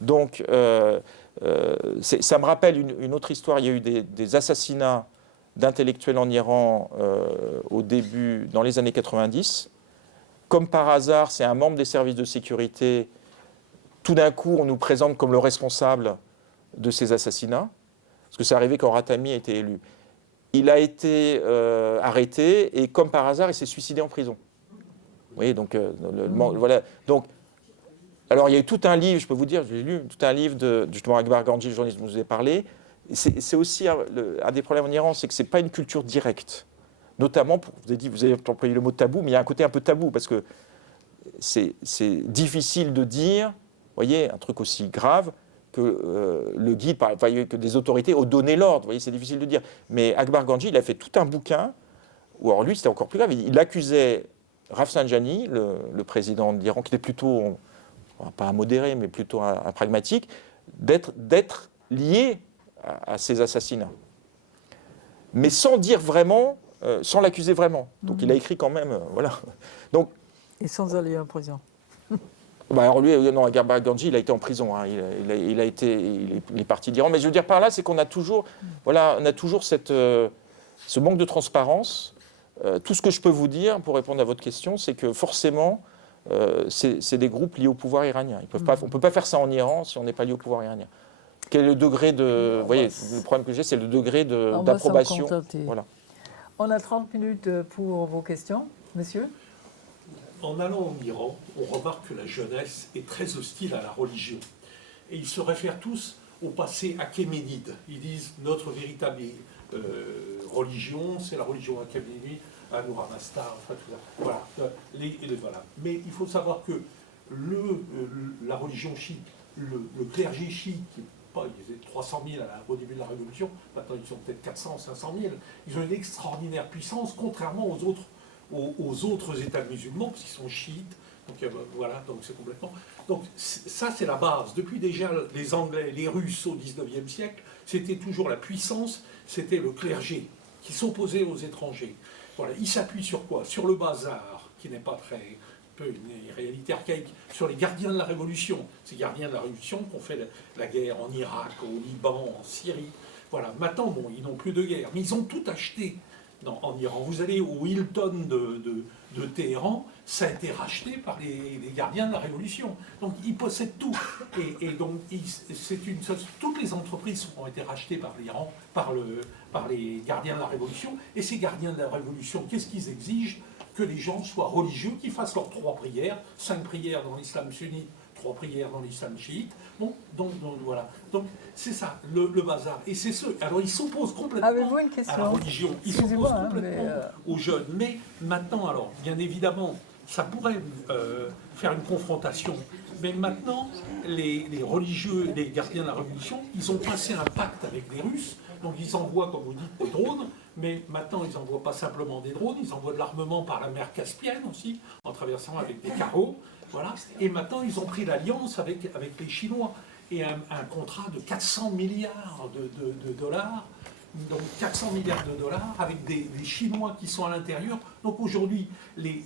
Donc ça me rappelle une autre histoire. Il y a eu des assassinats d'intellectuels en Iran au début, dans les années 90. Comme par hasard, c'est un membre des services de sécurité. Tout d'un coup, on nous présente comme le responsable de ces assassinats, parce que c'est arrivé quand Ratami a été élu. Il a été arrêté et comme par hasard, il s'est suicidé en prison. Vous voyez, donc, voilà. Donc, alors, il y a eu tout un livre, je peux vous dire, j'ai lu tout un livre de justement Akbar Ganji, le journaliste dont je vous ai parlé. C'est aussi un des problèmes en Iran, c'est que ce n'est pas une culture directe. Notamment, vous avez employé le mot tabou, mais il y a un côté un peu tabou, parce que c'est difficile de dire, vous voyez, un truc aussi grave, que le guide, que des autorités ont donné l'ordre. Vous voyez, c'est difficile de dire. Mais Akbar Ganji, il a fait tout un bouquin, où alors lui, c'était encore plus grave. Il accusait Rafsanjani, le président de l'Iran, qui était plutôt, pas un modéré, mais plutôt un pragmatique, d'être lié à ces assassinats. Mais sans dire vraiment, sans l'accuser vraiment. Donc il a écrit quand même, voilà. Donc, et sans aller en prison. Bah alors lui, non, Akbar Ganji, il a été en prison. Hein. Il est parti d'Iran. Mais je veux dire par là, c'est qu'on a toujours, voilà, on a toujours ce manque de transparence. Tout ce que je peux vous dire, pour répondre à votre question, c'est que forcément, c'est des groupes liés au pouvoir iranien. On ne peut pas faire ça en Iran si on n'est pas lié au pouvoir iranien. Quel est le degré de... Vous voyez, le problème que j'ai, c'est le degré d'approbation. Voilà. On a 30 minutes pour vos questions, monsieur. En allant en Iran, on remarque que la jeunesse est très hostile à la religion. Et ils se réfèrent tous au passé achéménide. Ils disent notre véritable religion, c'est la religion achéménide, Ahura Mazda, enfin tout ça. Voilà. Voilà. Mais il faut savoir que la religion chiite, le clergé chiite, ils étaient 300 000 au début de la Révolution, maintenant ils sont peut-être 400, 500 000, ils ont une extraordinaire puissance, contrairement aux autres États musulmans, parce qu'ils sont chiites, donc voilà, donc c'est complètement... Donc ça c'est la base. Depuis déjà les Anglais, les Russes au XIXe siècle, c'était toujours la puissance, c'était le clergé qui s'opposait aux étrangers. Voilà, ils s'appuient sur quoi? Sur le bazar, qui n'est pas très... une réalité archaïque, sur les gardiens de la Révolution. Ces gardiens de la Révolution qui ont fait la guerre en Irak, au Liban, en Syrie. Voilà, maintenant, bon, ils n'ont plus de guerre, mais ils ont tout acheté en Iran. Vous allez au Hilton de Téhéran, ça a été racheté par les gardiens de la Révolution. Donc, ils possèdent tout. Et donc, toutes les entreprises ont été rachetées par l'Iran, par les gardiens de la Révolution. Et ces gardiens de la Révolution, qu'est-ce qu'ils exigent? Que les gens soient religieux, qu'ils fassent leurs 3 prières, 5 prières dans l'islam sunnite, 3 prières dans l'islam chiite. Bon, donc voilà. Donc c'est ça, le bazar. Et c'est alors ils s'opposent complètement à la religion. Ils s'opposent complètement aux jeunes. Mais maintenant, alors, bien évidemment, ça pourrait faire une confrontation. Mais maintenant, les religieux, les gardiens de la Révolution, ils ont passé un pacte avec les Russes. Donc ils envoient, comme vous dites, des drones, mais maintenant ils n'envoient pas simplement des drones, ils envoient de l'armement par la mer Caspienne aussi, en traversant avec des cargos. Voilà. Et maintenant ils ont pris l'alliance avec les Chinois. Et un contrat de 400 milliards de dollars, donc 400 milliards de dollars avec des Chinois qui sont à l'intérieur. Donc aujourd'hui, les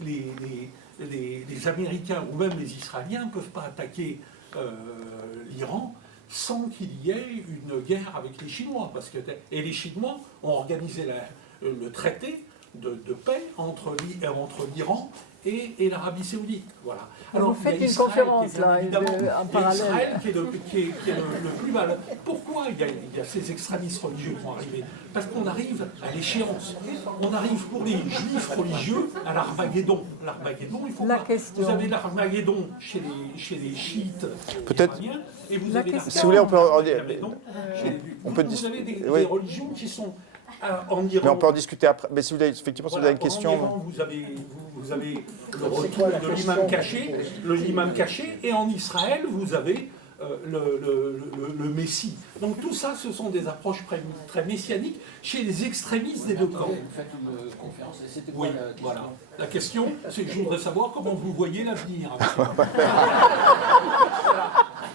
Américains ou même les Israéliens ne peuvent pas attaquer l'Iran sans qu'il y ait une guerre avec les Chinois. Et les Chinois ont organisé le traité de paix entre l'Iran et l'Arabie Saoudite. Voilà. Vous faites il y a une Israël conférence, qui est bien là, évidemment, en il y a parallèle. Israël qui est le plus mal. Pourquoi il y a ces extrémistes religieux qui vont arriver? Parce qu'on arrive à l'échéance. On arrive pour les juifs religieux à l'Armageddon. L'Armageddon, il faut voir. Vous avez l'Armageddon chez les chiites iraniens, et vous avez Si vous voulez, on peut vous avez des religions qui sont en Iran. Mais on peut en discuter après. Mais si vous avez, effectivement, si vous avez une question. En Iran, vous avez le retour de l'imam caché, et en Israël, vous avez le Messie. Donc tout ça, ce sont des approches très messianiques chez les extrémistes des deux camps. Vous faites une conférence, et c'était quoi la question? Voilà. La question, c'est que je voudrais savoir comment vous voyez l'avenir.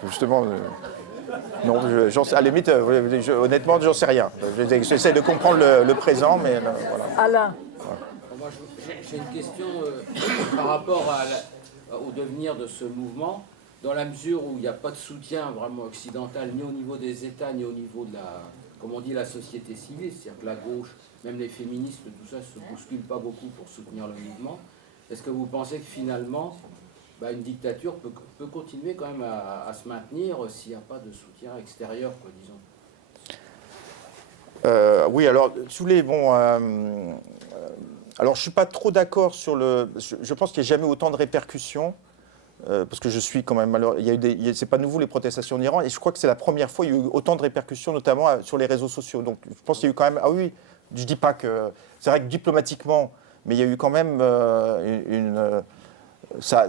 Justement, non, à la limite, honnêtement, j'en sais rien. J'essaie de comprendre le présent, mais voilà. Alain. Moi, j'ai une question par rapport au devenir de ce mouvement, dans la mesure où il n'y a pas de soutien vraiment occidental, ni au niveau des États, ni au niveau de comme on dit, la société civile, c'est-à-dire que la gauche, même les féministes, tout ça, ne se bouscule pas beaucoup pour soutenir le mouvement. Est-ce que vous pensez que finalement, une dictature peut continuer quand même à se maintenir s'il n'y a pas de soutien extérieur, quoi, disons? Oui, alors, si vous voulez, bon... alors, je ne suis pas trop d'accord sur le... Je pense qu'il n'y a jamais autant de répercussions, parce que je suis quand même malheureux. C'est pas nouveau, les protestations en Iran, et je crois que c'est la première fois qu'il y a eu autant de répercussions, notamment sur les réseaux sociaux. Donc, je pense qu'il y a eu quand même... Ah oui, je ne dis pas que... C'est vrai que diplomatiquement, mais il y a eu quand même ça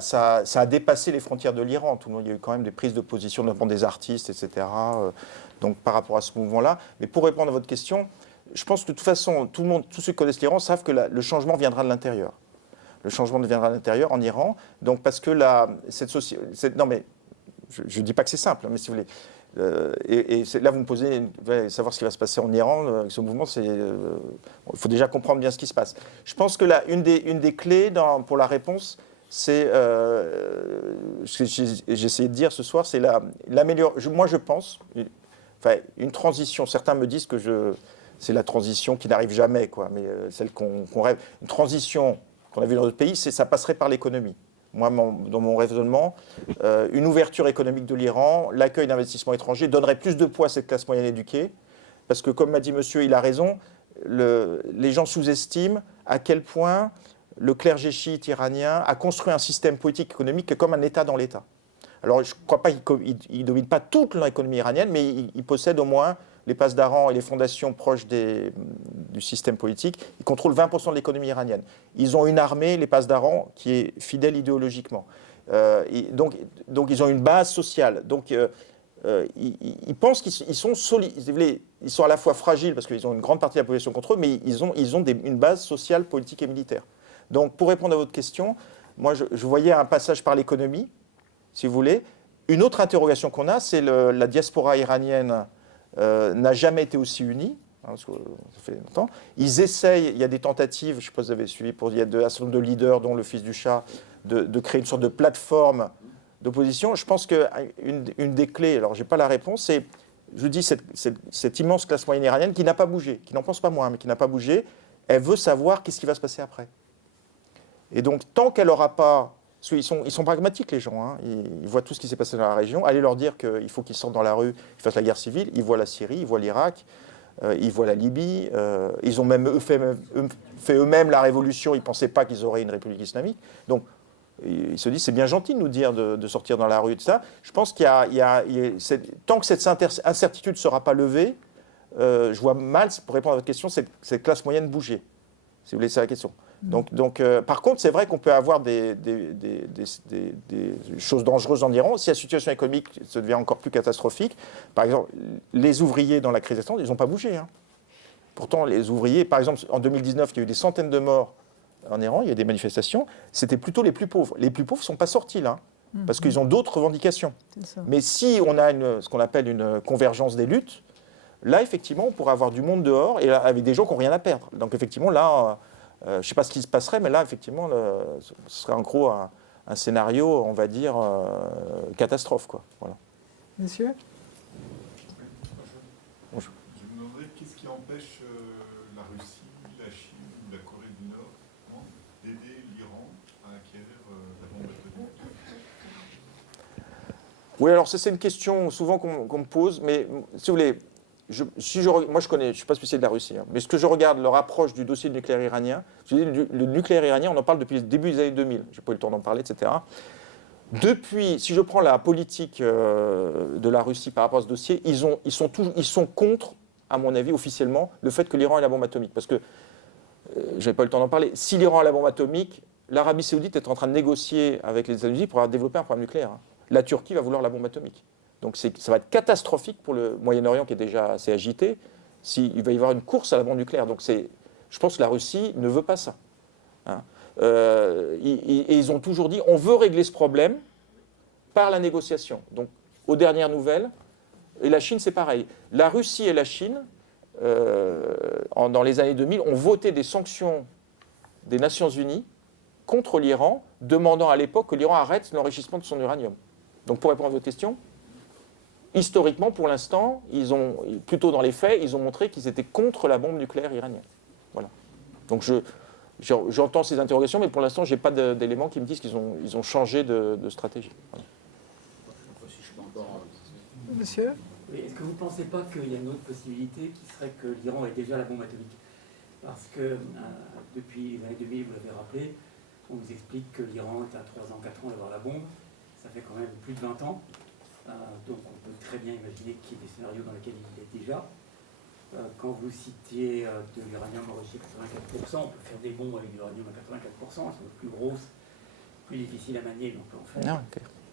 a dépassé les frontières de l'Iran. Il y a eu quand même des prises de position, notamment des artistes, etc. Donc par rapport à ce mouvement-là. Mais pour répondre à votre question, je pense que de toute façon, tous ceux qui connaissent l'Iran savent que le changement viendra de l'intérieur. Le changement viendra de l'intérieur en Iran. Donc parce que cette société... Non mais, je ne dis pas que c'est simple, mais si vous voulez... là, vous me posez, savoir ce qui va se passer en Iran avec ce mouvement, il faut déjà comprendre bien ce qui se passe. Je pense que une des clés pour la réponse, c'est ce que j'ai essayé de dire ce soir, c'est l'amélioration. Moi, je pense, une transition. Certains me disent que c'est la transition qui n'arrive jamais, quoi, mais celle qu'on rêve. Une transition qu'on a vue dans notre pays, ça passerait par l'économie. Moi, dans mon raisonnement, une ouverture économique de l'Iran, l'accueil d'investissements étrangers donnerait plus de poids à cette classe moyenne éduquée, parce que, comme m'a dit monsieur, il a raison, les gens sous-estiment à quel point le clergé chiite iranien a construit un système politique économique comme un État dans l'État. Alors, je ne crois pas qu'il ne domine pas toute l'économie iranienne, mais il possède au moins les pasdaran et les fondations proches du système politique. Ils contrôlent 20% de l'économie iranienne. Ils ont une armée, les pasdaran, qui est fidèle idéologiquement. Donc, ils ont une base sociale. Donc, ils pensent qu'ils sont solides. Ils sont à la fois fragiles, parce qu'ils ont une grande partie de la population contre eux, mais ils ont une base sociale, politique et militaire. Donc, pour répondre à votre question, moi, je voyais un passage par l'économie, si vous voulez. Une autre interrogation qu'on a, c'est la diaspora iranienne n'a jamais été aussi unie, parce que ça fait longtemps. Ils essayent, il y a des tentatives, je ne sais pas si vous avez suivi, il y a un certain nombre de leaders, dont le fils du Shah, de créer une sorte de plateforme d'opposition. Je pense qu'une des clés, alors je n'ai pas la réponse, c'est, je dis, cette immense classe moyenne iranienne qui n'a pas bougé, qui n'en pense pas moins, mais qui n'a pas bougé, elle veut savoir qu'est-ce qui va se passer après. Et donc, tant qu'elle n'aura pas... Parce qu'ils sont pragmatiques, les gens. Hein. Ils voient tout ce qui s'est passé dans la région. Allez leur dire qu'il faut qu'ils sortent dans la rue, qu'ils fassent la guerre civile. Ils voient la Syrie, ils voient l'Irak, ils voient la Libye. Ils ont même fait eux-mêmes la révolution. Ils ne pensaient pas qu'ils auraient une république islamique. Donc, ils se disent, c'est bien gentil de nous dire de sortir dans la rue et tout ça. Je pense tant que cette incertitude ne sera pas levée, je vois mal, pour répondre à votre question, cette classe moyenne bouger. Si vous voulez, c'est la question. Donc, par contre, c'est vrai qu'on peut avoir des choses dangereuses en Iran. Si la situation économique se devient encore plus catastrophique, par exemple, les ouvriers dans la crise récente, ils n'ont pas bougé. Hein. Pourtant, les ouvriers, par exemple, en 2019, il y a eu des centaines de morts en Iran, il y a des manifestations, c'était plutôt les plus pauvres. Les plus pauvres ne sont pas sortis là, parce qu'ils ont d'autres revendications. Mais si on a ce qu'on appelle une convergence des luttes, là, effectivement, on pourrait avoir du monde dehors, et avec des gens qui n'ont rien à perdre. Donc, effectivement, là... je ne sais pas ce qui se passerait, mais là, effectivement, ce serait en gros un scénario, on va dire, catastrophe, quoi. Voilà. Monsieur ? Bonjour. Je me demanderais qu'est-ce qui empêche la Russie, la Chine ou la Corée du Nord d'aider l'Iran à acquérir Oui, alors ça c'est une question souvent qu'on me pose, mais si vous voulez, moi je ne suis pas spécialiste de la Russie, hein, mais ce que je regarde, leur approche du dossier nucléaire iranien, le nucléaire iranien, on en parle depuis le début des années 2000, je n'ai pas eu le temps d'en parler, etc. Depuis, si je prends la politique de la Russie par rapport à ce dossier, ils sont contre, à mon avis, officiellement, le fait que l'Iran ait la bombe atomique. Parce que, je n'ai pas eu le temps d'en parler, si l'Iran a la bombe atomique, l'Arabie saoudite est en train de négocier avec les États-Unis pour développer un programme nucléaire. Hein. La Turquie va vouloir la bombe atomique. Donc ça va être catastrophique pour le Moyen-Orient qui est déjà assez agité, s'il va y avoir une course à la bombe nucléaire. Donc je pense que la Russie ne veut pas ça. Hein. Et ils ont toujours dit, on veut régler ce problème par la négociation. Donc aux dernières nouvelles, et la Chine c'est pareil. La Russie et la Chine, dans les années 2000, ont voté des sanctions des Nations Unies contre l'Iran, demandant à l'époque que l'Iran arrête l'enrichissement de son uranium. Donc pour répondre à votre question, historiquement, pour l'instant, plutôt dans les faits, ils ont montré qu'ils étaient contre la bombe nucléaire iranienne. Voilà. Donc j'entends ces interrogations, mais pour l'instant, je n'ai pas d'éléments qui me disent qu'ils ont changé de stratégie. Voilà. Monsieur? Oui, est-ce que vous ne pensez pas qu'il y a une autre possibilité qui serait que l'Iran ait déjà la bombe atomique? Parce que depuis les années 2000, vous l'avez rappelé, on vous explique que l'Iran est à 3 ans, 4 ans d'avoir la bombe. Ça fait quand même plus de 20 ans. Donc on peut très bien imaginer qu'il y ait des scénarios dans lesquels il est déjà. Quand vous citiez de l'uranium enrichi à 84%, on peut faire des bombes avec de l'uranium à 84%, elles sont plus grosses, plus difficiles à manier, mais on peut en faire.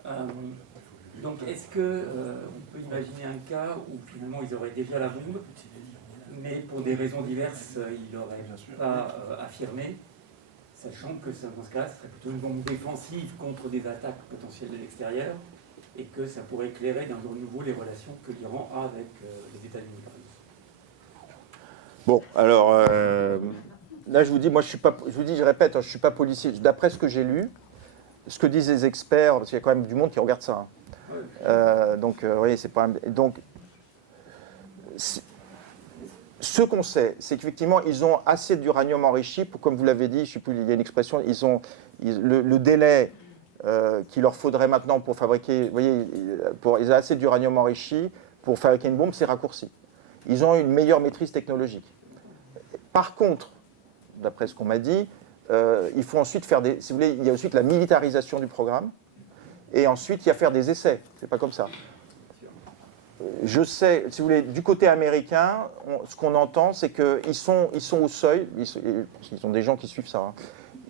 Ah, okay. Donc est-ce qu'on peut imaginer un cas où finalement ils auraient déjà la bombe, mais pour des raisons diverses, ils ne l'auraient pas affirmé, sachant que dans ce cas, ce serait plutôt une bombe défensive contre des attaques potentielles de l'extérieur, et que ça pourrait éclairer d'un jour nouveau les relations que l'Iran a avec les États-Unis. Bon, alors, là je vous dis, moi je répète, hein, je ne suis pas policier. D'après ce que j'ai lu, ce que disent les experts, parce qu'il y a quand même du monde qui regarde ça. Hein. Donc, oui, c'est pas. Donc, ce qu'on sait, c'est qu'effectivement, ils ont assez d'uranium enrichi pour, comme vous l'avez dit, je sais plus, il y a une expression, le délai qu'il leur faudrait maintenant pour fabriquer, vous voyez, ils ont assez d'uranium enrichi pour fabriquer une bombe, c'est raccourci. Ils ont une meilleure maîtrise technologique. Par contre, d'après ce qu'on m'a dit, il faut ensuite faire si vous voulez, il y a ensuite la militarisation du programme. Et ensuite, il y a faire des essais. C'est pas comme ça. Je sais, si vous voulez, du côté américain, ce qu'on entend, c'est qu'ils sont au seuil. Ils sont des gens qui suivent ça. Hein.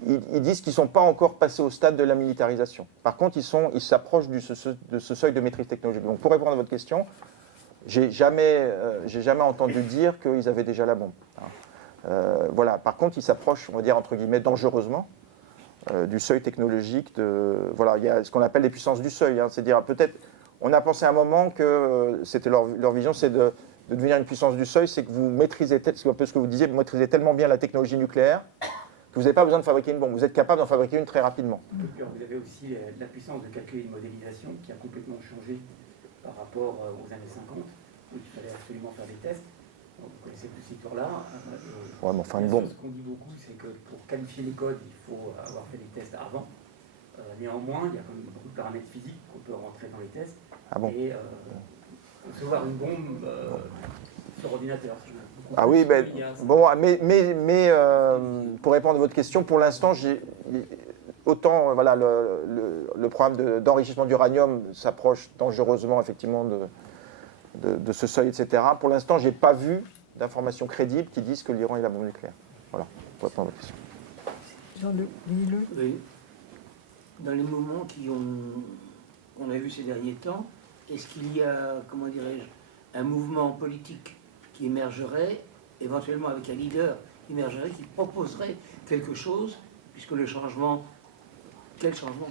Ils disent qu'ils ne sont pas encore passés au stade de la militarisation. Par contre, ils s'approchent de ce seuil de maîtrise technologique. Donc, pour répondre à votre question, j'ai jamais entendu dire qu'ils avaient déjà la bombe. Hein. Voilà. Par contre, ils s'approchent, on va dire entre guillemets, dangereusement. Du seuil technologique, voilà, il y a ce qu'on appelle les puissances du seuil, hein, c'est-à-dire peut-être, on a pensé à un moment que c'était leur vision, c'est de devenir une puissance du seuil, c'est que vous maîtrisez, c'est un peu ce que vous disiez, vous maîtrisez tellement bien la technologie nucléaire que vous n'avez pas besoin de fabriquer une bombe, vous êtes capable d'en fabriquer une très rapidement. Et puis, vous avez aussi la puissance de calcul et de modélisation qui a complètement changé par rapport aux années 50, où il fallait absolument faire des tests. Donc, vous connaissez plus cette histoire-là. Ouais, mais enfin une bombe. Ce qu'on dit beaucoup, c'est que pour qualifier les codes, il faut avoir fait des tests avant. Néanmoins, il y a quand même beaucoup de paramètres physiques qu'on peut rentrer dans les tests. Ah bon? Et concevoir une bombe sur ordinateur. Ah oui, ben, bon, mais pour répondre à votre question, pour l'instant, autant voilà, le programme d'enrichissement d'uranium s'approche dangereusement effectivement de ce seuil, etc. Pour l'instant, je n'ai pas vu d'informations crédibles qui disent que l'Iran est la bombe nucléaire. Voilà, pour répondre à votre question. Jean-Luc, oui. Dans les moments qu'on a vus ces derniers temps, est-ce qu'il y a, comment dirais-je, un mouvement politique qui émergerait, éventuellement avec un leader qui émergerait, qui proposerait quelque chose, puisque le changement, quel changement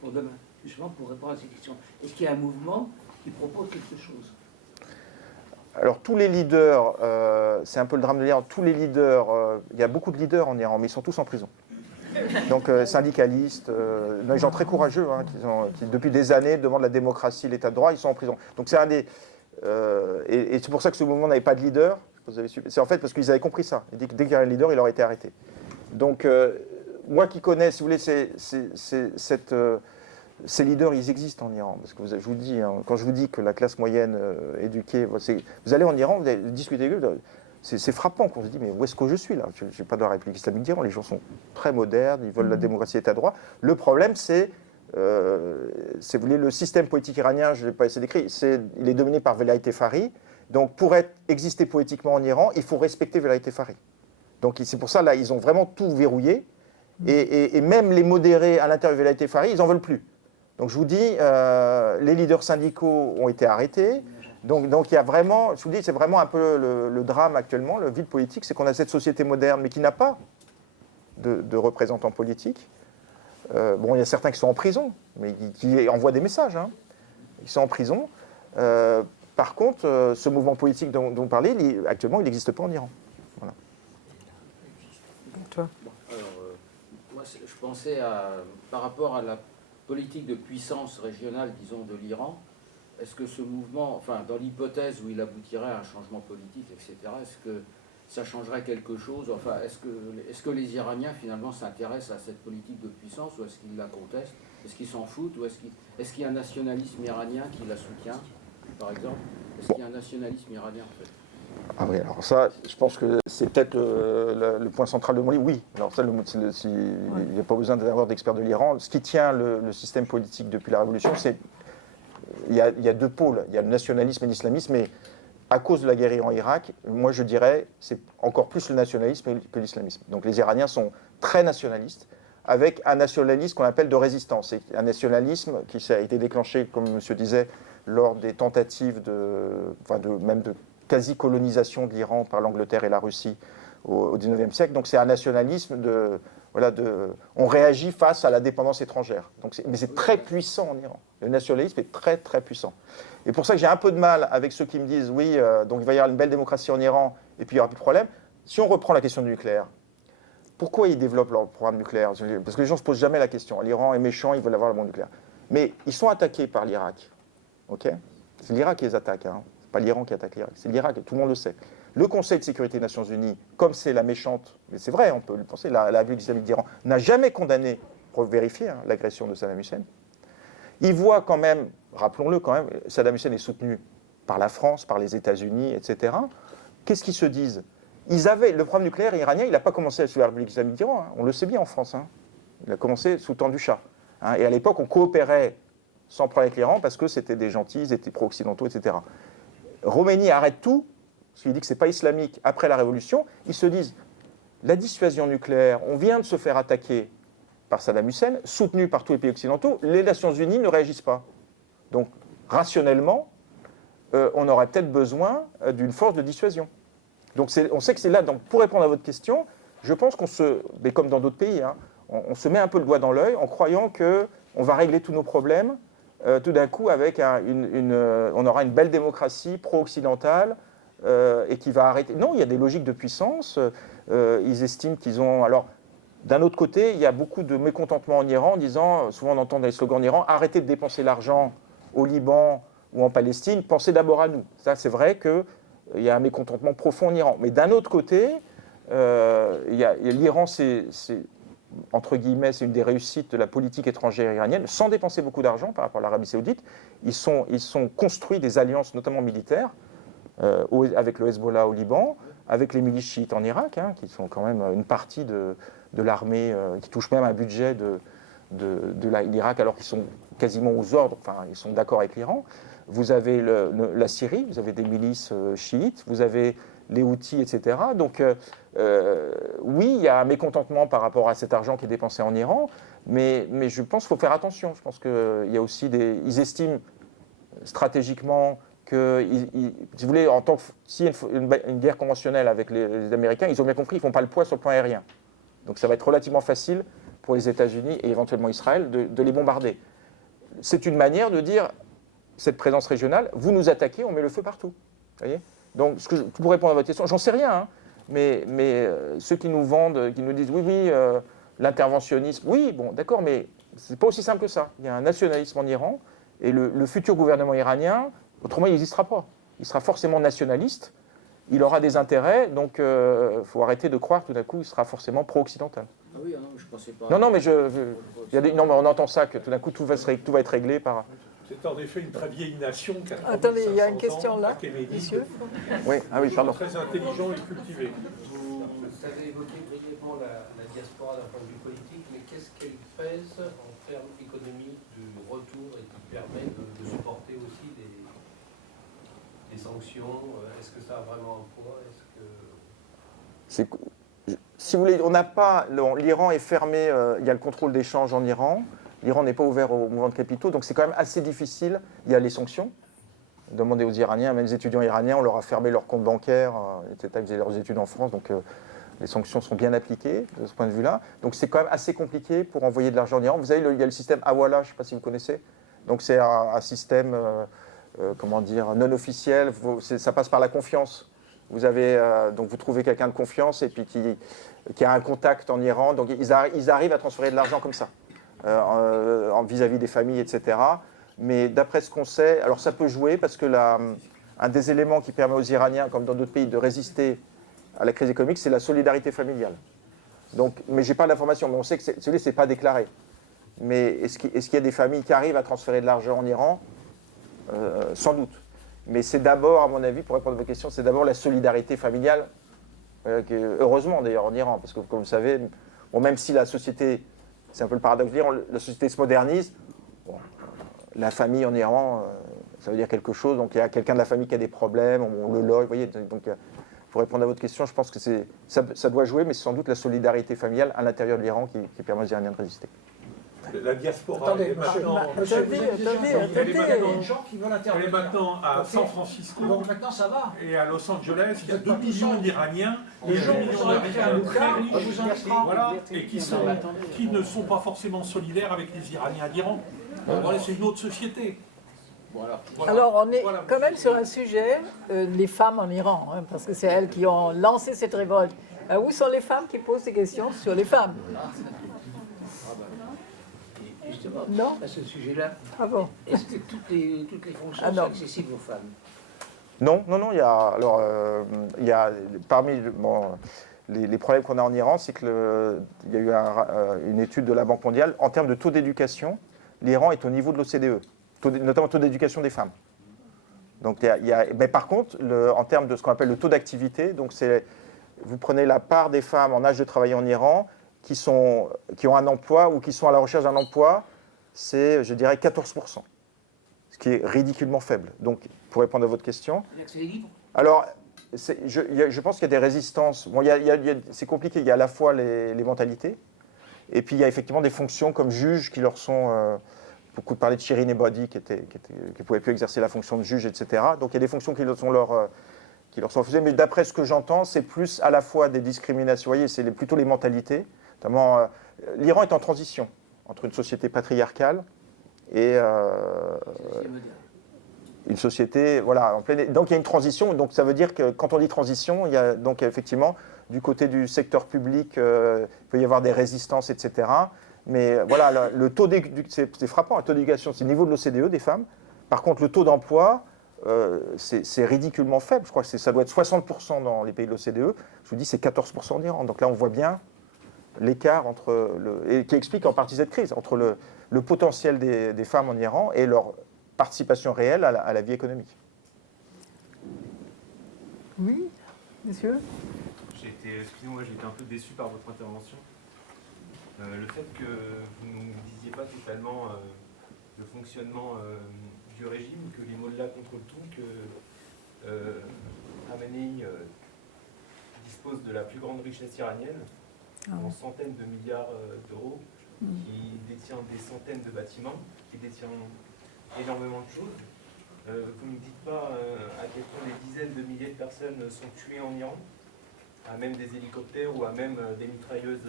pour demain, justement pour répondre à ces questions. Est-ce qu'il y a un mouvement qui propose quelque chose? Alors tous les leaders, c'est un peu le drame de l'Iran, tous les leaders, il y a beaucoup de leaders en Iran, mais ils sont tous en prison. Donc syndicalistes, des gens très courageux, hein, qui depuis des années demandent la démocratie, l'état de droit, ils sont en prison. Donc c'est un des... et c'est pour ça que ce mouvement n'avait pas de leader, c'est en fait parce qu'ils avaient compris ça. Dès qu'il y avait un leader, il aurait été arrêté. Donc moi qui connais, si vous voulez, ces leaders, ils existent en Iran. Parce que je vous dis, hein, quand je vous dis que la classe moyenne éduquée, vous allez en Iran, vous allez discuter avec eux, c'est frappant qu'on se dit, mais où est-ce que je suis là? Je ne suis pas dans la République islamique d'Iran, les gens sont très modernes, ils veulent la démocratie état de droit. Le problème, c'est vous voulez, le système politique iranien, je ne l'ai pas assez décrit, il est dominé par Velayat Fari. Donc pour exister politiquement en Iran, il faut respecter Velayat Fari. Donc c'est pour ça, là, ils ont vraiment tout verrouillé. Et même les modérés à l'intérieur de Velayat Fari, ils n'en veulent plus. Donc je vous dis, les leaders syndicaux ont été arrêtés. Donc il y a vraiment, je vous dis, c'est vraiment un peu le drame actuellement, le vide politique, c'est qu'on a cette société moderne, mais qui n'a pas de représentants politiques. Bon, il y a certains qui sont en prison, mais qui envoient des messages. Hein. Ils sont en prison. Par contre, ce mouvement politique dont vous parlez, actuellement, il n'existe pas en Iran. Voilà. Toi. Alors, moi, je pensais par rapport à la politique de puissance régionale, disons, de l'Iran, est-ce que ce mouvement, enfin, dans l'hypothèse où il aboutirait à un changement politique, etc., est-ce que ça changerait quelque chose? Enfin, est-ce que les Iraniens, finalement, s'intéressent à cette politique de puissance, ou est-ce qu'ils la contestent? Est-ce qu'ils s'en foutent? Ou est-ce qu'il y a un nationalisme iranien qui la soutient, par exemple? Est-ce qu'il y a un nationalisme iranien, en fait? Ah oui, alors ça, je pense que c'est peut-être le point central de mon livre. Oui, alors ça, il n'y a pas besoin d'avoir d'experts de l'Iran. Ce qui tient le système politique depuis la Révolution, c'est il y a deux pôles. Il y a le nationalisme et l'islamisme, mais à cause de la guerre Iran-Irak, moi je dirais c'est encore plus le nationalisme que l'islamisme. Donc les Iraniens sont très nationalistes, avec un nationalisme qu'on appelle de résistance. C'est un nationalisme qui a été déclenché, comme monsieur disait, lors des tentatives même de quasi-colonisation de l'Iran par l'Angleterre et la Russie au XIXe siècle. Donc c'est un nationalisme on réagit face à la dépendance étrangère. Mais c'est très puissant en Iran. Le nationalisme est très très puissant. Et pour ça que j'ai un peu de mal avec ceux qui me disent oui, donc il va y avoir une belle démocratie en Iran et puis il n'y aura plus de problème. Si on reprend la question du nucléaire, pourquoi ils développent leur programme nucléaire? Parce que les gens ne se posent jamais la question. L'Iran est méchant, ils veulent avoir le bombe nucléaire. Mais ils sont attaqués par l'Irak. Okay, c'est l'Irak qui les attaque. Hein. Ce n'est pas l'Iran qui attaque l'Irak. C'est l'Irak, tout le monde le sait. Le Conseil de sécurité des Nations Unies, comme c'est la méchante, mais c'est vrai, on peut le penser, la République islamique d'Iran n'a jamais condamné, pour vérifier, l'agression de Saddam Hussein. Ils voient quand même, rappelons-le quand même, Saddam Hussein est soutenu par la France, par les États-Unis, etc. Qu'est-ce qu'ils se disent? Le programme nucléaire iranien, il n'a pas commencé sous la République islamique d'Iran, hein. On le sait bien en France. Hein. Il a commencé sous le temps du Shah. Hein. Et à l'époque, on coopérait sans problème avec l'Iran parce que c'était des gentils, ils étaient pro-occidentaux, etc. Khomeini arrête tout, parce qu'il dit que ce n'est pas islamique après la Révolution. Ils se disent, la dissuasion nucléaire, on vient de se faire attaquer par Saddam Hussein, soutenu par tous les pays occidentaux, les Nations Unies ne réagissent pas. Donc, rationnellement, on aurait peut-être besoin d'une force de dissuasion. Donc, on sait que c'est là. Donc, pour répondre à votre question, je pense mais comme dans d'autres pays, hein, on se met un peu le doigt dans l'œil en croyant qu'on va régler tous nos problèmes. Tout d'un coup, avec on aura une belle démocratie pro-occidentale et qui va arrêter. Non, il y a des logiques de puissance. Ils estiment qu'ils ont. Alors, d'un autre côté, il y a beaucoup de mécontentement en Iran en disant, souvent on entend des slogans en Iran, arrêtez de dépenser l'argent au Liban ou en Palestine, pensez d'abord à nous. Ça, c'est vrai qu'il y a un mécontentement profond en Iran. Mais d'un autre côté, l'Iran, entre guillemets, c'est une des réussites de la politique étrangère iranienne, sans dépenser beaucoup d'argent par rapport à l'Arabie saoudite. Ils sont construits des alliances, notamment militaires, avec le Hezbollah au Liban, avec les milices chiites en Irak, hein, qui sont quand même une partie de l'armée, qui touche même un budget de l'Irak, alors qu'ils sont quasiment aux ordres, enfin, ils sont d'accord avec l'Iran. Vous avez la Syrie, vous avez des milices chiites, vous avez les Houthis, etc. Donc, oui, il y a un mécontentement par rapport à cet argent qui est dépensé en Iran, mais je pense qu'il faut faire attention. Je pense qu'il y a aussi ils estiment stratégiquement que, si vous voulez, s'il y a une guerre conventionnelle avec les Américains, ils ont bien compris qu'ils ne font pas le poids sur le plan aérien. Donc ça va être relativement facile pour les États-Unis et éventuellement Israël de les bombarder. C'est une manière de dire, cette présence régionale, vous nous attaquez, on met le feu partout. Vous voyez? Donc, pour répondre à votre question, j'en sais rien, hein, mais ceux qui nous vendent, qui nous disent oui, l'interventionnisme, oui, bon, d'accord, mais c'est pas aussi simple que ça. Il y a un nationalisme en Iran, et le futur gouvernement iranien, autrement, il n'existera pas. Il sera forcément nationaliste, il aura des intérêts, donc il faut arrêter de croire tout d'un coup il sera forcément pro-occidental. Ah oui, non, je pensais pas. Non, mais non, mais on entend ça, que tout d'un coup, tout va être réglé par... C'est en effet une très vieille nation. Attendez, il y a une 4500 question ans, là, Achéménide, monsieur. Oui, des gens pardon. très intelligents et cultivés. Vous avez évoqué brièvement la diaspora d'un point de vue politique, mais qu'est-ce qu'elle pèse en termes économiques de retour et qui permet de supporter aussi des sanctions? Est-ce que ça a vraiment un poids? Si vous voulez, on n'a pas... L'Iran est fermé, il y a le contrôle d'échange en Iran. L'Iran n'est pas ouvert au mouvement de capitaux, donc c'est quand même assez difficile. Il y a les sanctions. Demandez aux Iraniens, même les étudiants iraniens, on leur a fermé leur compte bancaire, etc. Ils faisaient leurs études en France, donc les sanctions sont bien appliquées de ce point de vue-là. Donc c'est quand même assez compliqué pour envoyer de l'argent en Iran. Vous savez, il y a le système Hawala, je ne sais pas si vous connaissez. Donc c'est un système, comment dire, non officiel. Ça passe par la confiance. Vous avez, donc vous trouvez quelqu'un de confiance et puis qui a un contact en Iran. Donc ils arrivent à transférer de l'argent comme ça, vis-à-vis des familles, etc. Mais d'après ce qu'on sait, alors ça peut jouer parce que un des éléments qui permet aux Iraniens, comme dans d'autres pays, de résister à la crise économique, c'est la solidarité familiale. Donc, mais je n'ai pas d'informations, mais on sait que ce n'est pas déclaré. Mais est-ce qu'il y a des familles qui arrivent à transférer de l'argent en Iran? Sans doute. Mais c'est d'abord, à mon avis, pour répondre à votre question, c'est d'abord la solidarité familiale, heureusement d'ailleurs en Iran, parce que comme vous savez, bon, même si la société, c'est un peu le paradoxe de l'Iran, la société se modernise, bon, la famille en Iran, ça veut dire quelque chose, donc il y a quelqu'un de la famille qui a des problèmes, on le loge, vous voyez, donc pour répondre à votre question, je pense que ça doit jouer, mais c'est sans doute la solidarité familiale à l'intérieur de l'Iran qui permet aux Iraniens de résister. La diaspora Attendez, est maintenant, attendez, elle est gens qui veulent intervenir. maintenant à San Francisco Donc maintenant ça va. et à Los Angeles. Il y a Vous 2 êtes pas millions tout seul. d'Iraniens, Les 2 gens millions qui ont fait un d'Américains bouquin, très on riches, vous invitera. voilà, et qui ne sont pas forcément solidaires avec les Iraniens d'Iran. Voilà, c'est une autre société. Voilà. Voilà. Alors, on est Voilà, quand même monsieur. sur un sujet, les femmes en Iran, hein, parce que c'est elles qui ont lancé cette révolte. Où sont les femmes qui posent des questions sur les femmes? Justement, Non. à ce sujet-là, Ah bon? est-ce que toutes les fonctions Ah non. sont accessibles aux femmes? Non, il y a parmi les problèmes qu'on a en Iran, c'est qu'il y a eu une étude de la Banque mondiale. En termes de taux d'éducation, l'Iran est au niveau de l'OCDE, notamment taux d'éducation des femmes. Donc, mais par contre, en termes de ce qu'on appelle le taux d'activité, donc vous prenez la part des femmes en âge de travailler en Iran qui ont un emploi ou qui sont à la recherche d'un emploi, c'est, je dirais, 14%, ce qui est ridiculement faible. Donc, pour répondre à votre question, C'est libre. alors, je pense qu'il y a des résistances. Bon, c'est compliqué, il y a à la fois les mentalités, et puis il y a effectivement des fonctions comme juge qui leur sont... beaucoup parlé de Shirin Ebadi qui ne pouvait plus exercer la fonction de juge, etc. Donc il y a des fonctions qui leur sont refusées, mais d'après ce que j'entends, c'est plus à la fois des discriminations, vous voyez, c'est plutôt les mentalités. Notamment, l'Iran est en transition entre une société patriarcale et une société, voilà, en pleine... Donc il y a une transition, donc ça veut dire que quand on dit transition, il y a donc effectivement du côté du secteur public, il peut y avoir des résistances, etc. Mais voilà, le taux c'est frappant, le taux d'éducation, c'est le niveau de l'OCDE des femmes. Par contre, le taux d'emploi, c'est ridiculement faible. Je crois que ça doit être 60% dans les pays de l'OCDE. Je vous dis, c'est 14% en Iran. Donc là, on voit bien l'écart et qui explique en partie cette crise, entre le potentiel des femmes en Iran et leur participation réelle à la vie économique. Oui, monsieur? J'ai été un peu déçu par votre intervention. Le fait que vous ne nous disiez pas totalement le fonctionnement du régime, que les mollahs contrôlent tout, que Khamenei dispose de la plus grande richesse iranienne, en centaines de milliards d'euros, qui détient des centaines de bâtiments, qui détient énormément de choses. Vous ne dites pas à quel point des dizaines de milliers de personnes sont tuées en Iran, à même des hélicoptères ou à même des mitrailleuses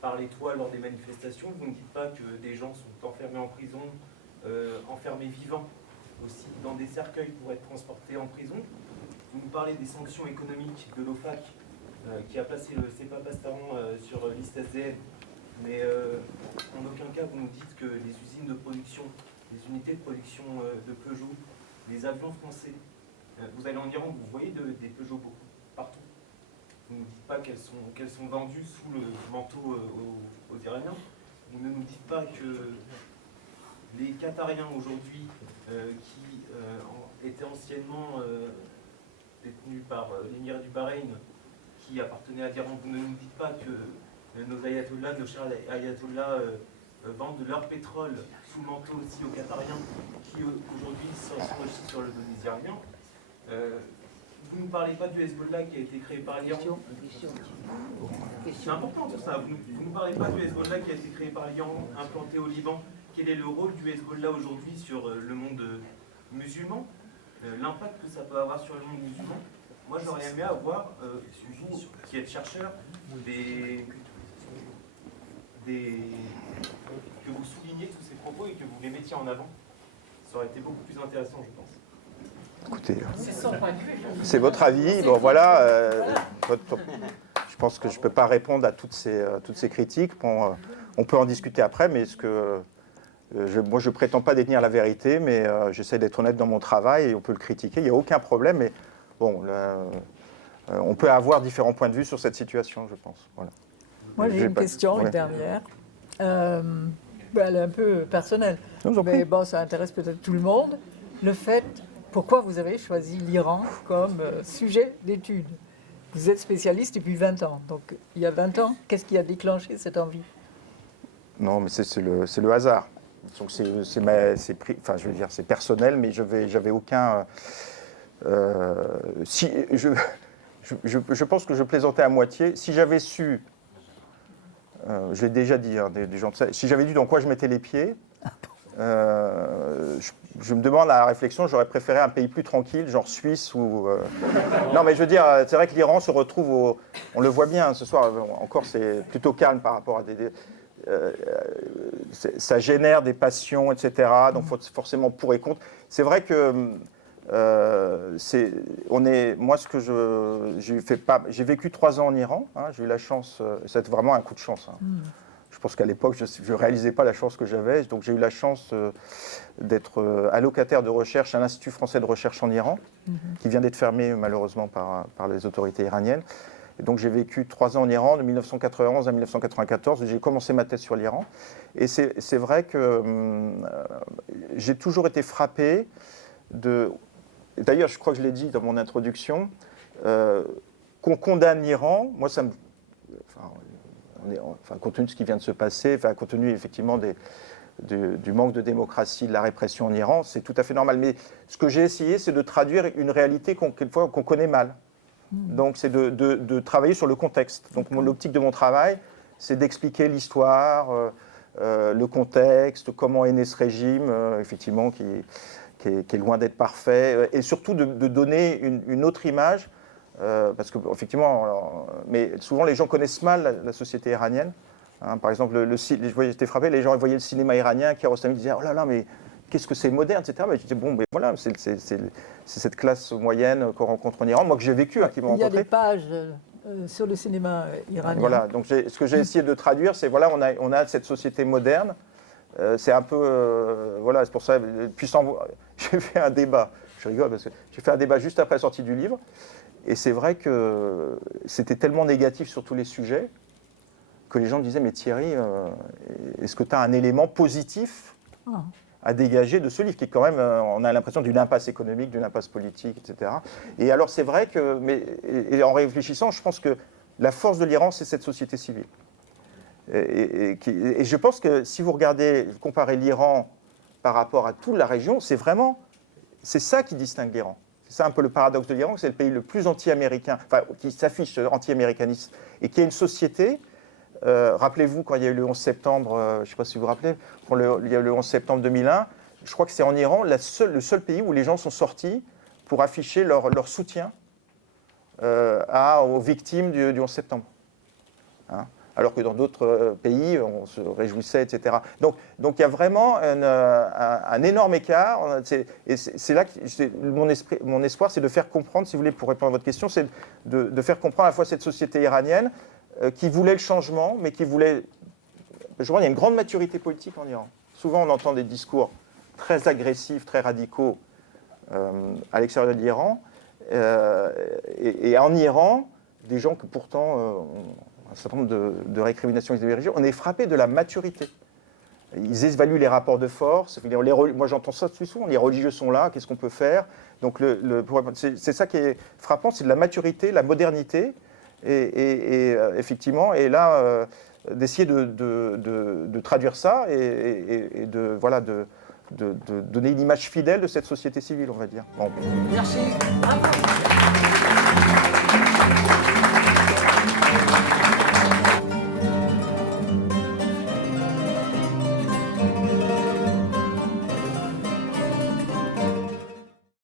par les toits lors des manifestations. Vous ne dites pas que des gens sont enfermés en prison, enfermés vivants aussi dans des cercueils pour être transportés en prison. Vous nous parlez des sanctions économiques de l'OFAC qui a placé le CEPA Pastaron sur liste SDN. Mais en aucun cas vous nous dites que les usines de production, les unités de production de Peugeot, les avions français, vous allez en Iran, vous voyez des Peugeot beaucoup, partout. vous ne nous dites pas qu'elles sont vendues sous le manteau aux Iraniens. Vous ne nous dites pas que les Qatariens aujourd'hui, qui étaient anciennement détenus par l'émir du Bahreïn, qui appartenaient à l'Iran, vous ne nous dites pas que nos ayatollahs, nos chers ayatollahs, vendent leur pétrole sous le manteau aussi aux Qatariens, qui aujourd'hui sont aussi sur le dossier iranien. Vous ne nous parlez pas du Hezbollah qui a été créé par l'Iran. C'est important tout ça. Vous ne nous parlez pas du Hezbollah qui a été créé par l'Iran, implanté au Liban. Quel est le rôle du Hezbollah aujourd'hui sur le monde musulman, l'impact que ça peut avoir sur le monde musulman? Moi, j'aurais aimé avoir, vous qui êtes chercheur, que vous souligniez tous ces propos et que vous les mettiez en avant. Ça aurait été beaucoup plus intéressant, je pense. Écoutez, C'est son point de vue. c'est votre avis. Bon, voilà. Je pense que je ne peux pas répondre à toutes ces critiques. Bon, on peut en discuter après, mais moi, je ne prétends pas détenir la vérité, mais j'essaie d'être honnête dans mon travail et on peut le critiquer. Il n'y a aucun problème, mais bon, on peut avoir différents points de vue sur cette situation, je pense. Voilà. Moi, j'ai une question, une dernière. Elle est un peu personnelle, mais bon, ça intéresse peut-être tout le monde. Le fait, pourquoi vous avez choisi l'Iran comme sujet d'étude? Vous êtes spécialiste depuis 20 ans, donc il y a 20 ans, qu'est-ce qui a déclenché cette envie? Non, mais c'est le hasard. Donc c'est personnel, mais j'avais aucun. Je pense que je plaisantais à moitié. Si j'avais su, je l'ai déjà dit, hein, des gens de ça, si j'avais dit dans quoi je mettais les pieds, je me demande à la réflexion, j'aurais préféré un pays plus tranquille, genre Suisse ou. Non, mais je veux dire, c'est vrai que l'Iran se retrouve on le voit bien ce soir. Encore, c'est plutôt calme par rapport à ça génère des passions, etc. Donc forcément pour et contre. C'est vrai que moi j'ai vécu 3 ans en Iran. Hein, j'ai eu la chance. C'est vraiment un coup de chance. Hein. Je pense qu'à l'époque je ne réalisais pas la chance que j'avais. Donc j'ai eu la chance d'être allocataire de recherche à l'Institut français de recherche en Iran, qui vient d'être fermé malheureusement par les autorités iraniennes. Et donc j'ai vécu 3 ans en Iran, de 1991 à 1994. J'ai commencé ma thèse sur l'Iran. Et c'est vrai que j'ai toujours été frappé de... D'ailleurs, je crois que je l'ai dit dans mon introduction, qu'on condamne l'Iran. Moi, ça me... compte tenu de ce qui vient de se passer, compte tenu effectivement du manque de démocratie, de la répression en Iran, c'est tout à fait normal. Mais ce que j'ai essayé, c'est de traduire une réalité qu'on connaît mal. Donc, c'est de travailler sur le contexte. Donc, l'optique de mon travail, c'est d'expliquer l'histoire, le contexte, comment est né ce régime, effectivement, qui est loin d'être parfait, et surtout de donner une autre image, parce que, effectivement, mais souvent les gens connaissent mal la société iranienne. Hein, par exemple, j'étais frappé, les gens voyaient le cinéma iranien, Kiarostami disait « Oh là là, mais qu'est-ce que c'est moderne, etc. » Mais je disais « Bon, mais voilà, c'est cette classe moyenne qu'on rencontre en Iran, moi que j'ai vécu, qui m'a rencontré. » Il y a des pages sur le cinéma iranien. Voilà, donc ce que j'ai essayé de traduire, c'est voilà, on a cette société moderne. C'est un peu, voilà, c'est pour ça, j'ai fait un débat, je rigole parce que j'ai fait un débat juste après la sortie du livre, et c'est vrai que c'était tellement négatif sur tous les sujets que les gens me disaient, mais Thierry, est-ce que tu as un élément positif à dégager de ce livre, qui est quand même, on a l'impression d'une impasse économique, d'une impasse politique, etc. Et alors c'est vrai que, et en réfléchissant, je pense que la force de l'Iran, c'est cette société civile. Et je pense que si vous comparez l'Iran par rapport à toute la région, c'est ça qui distingue l'Iran. C'est ça un peu le paradoxe de l'Iran, c'est le pays le plus anti-américain, enfin qui s'affiche anti-américaniste, et qui a une société, rappelez-vous quand il y a eu le 11 septembre, je ne sais pas si vous vous rappelez, quand il y a eu le 11 septembre 2001, je crois que c'est en Iran le seul pays où les gens sont sortis pour afficher leur soutien aux victimes du 11 septembre. Hein, alors que dans d'autres pays, on se réjouissait, etc. Donc il y a vraiment un énorme écart. Et c'est là que mon espoir, c'est de faire comprendre, si vous voulez, pour répondre à votre question, c'est de faire comprendre à la fois cette société iranienne qui voulait le changement, mais qui voulait... Je crois qu'il y a une grande maturité politique en Iran. Souvent, on entend des discours très agressifs, très radicaux à l'extérieur de l'Iran. Et en Iran... des gens que pourtant ont un certain nombre de récriminations idéologiques, on est frappé de la maturité. Ils évaluent les rapports de force. Moi, j'entends ça tout souvent. Les religieux sont là. Qu'est-ce qu'on peut faire? Donc, c'est ça qui est frappant, c'est de la maturité, la modernité, et effectivement, et là, d'essayer de traduire ça et de donner une image fidèle de cette société civile, on va dire. Bon. Merci. Bravo.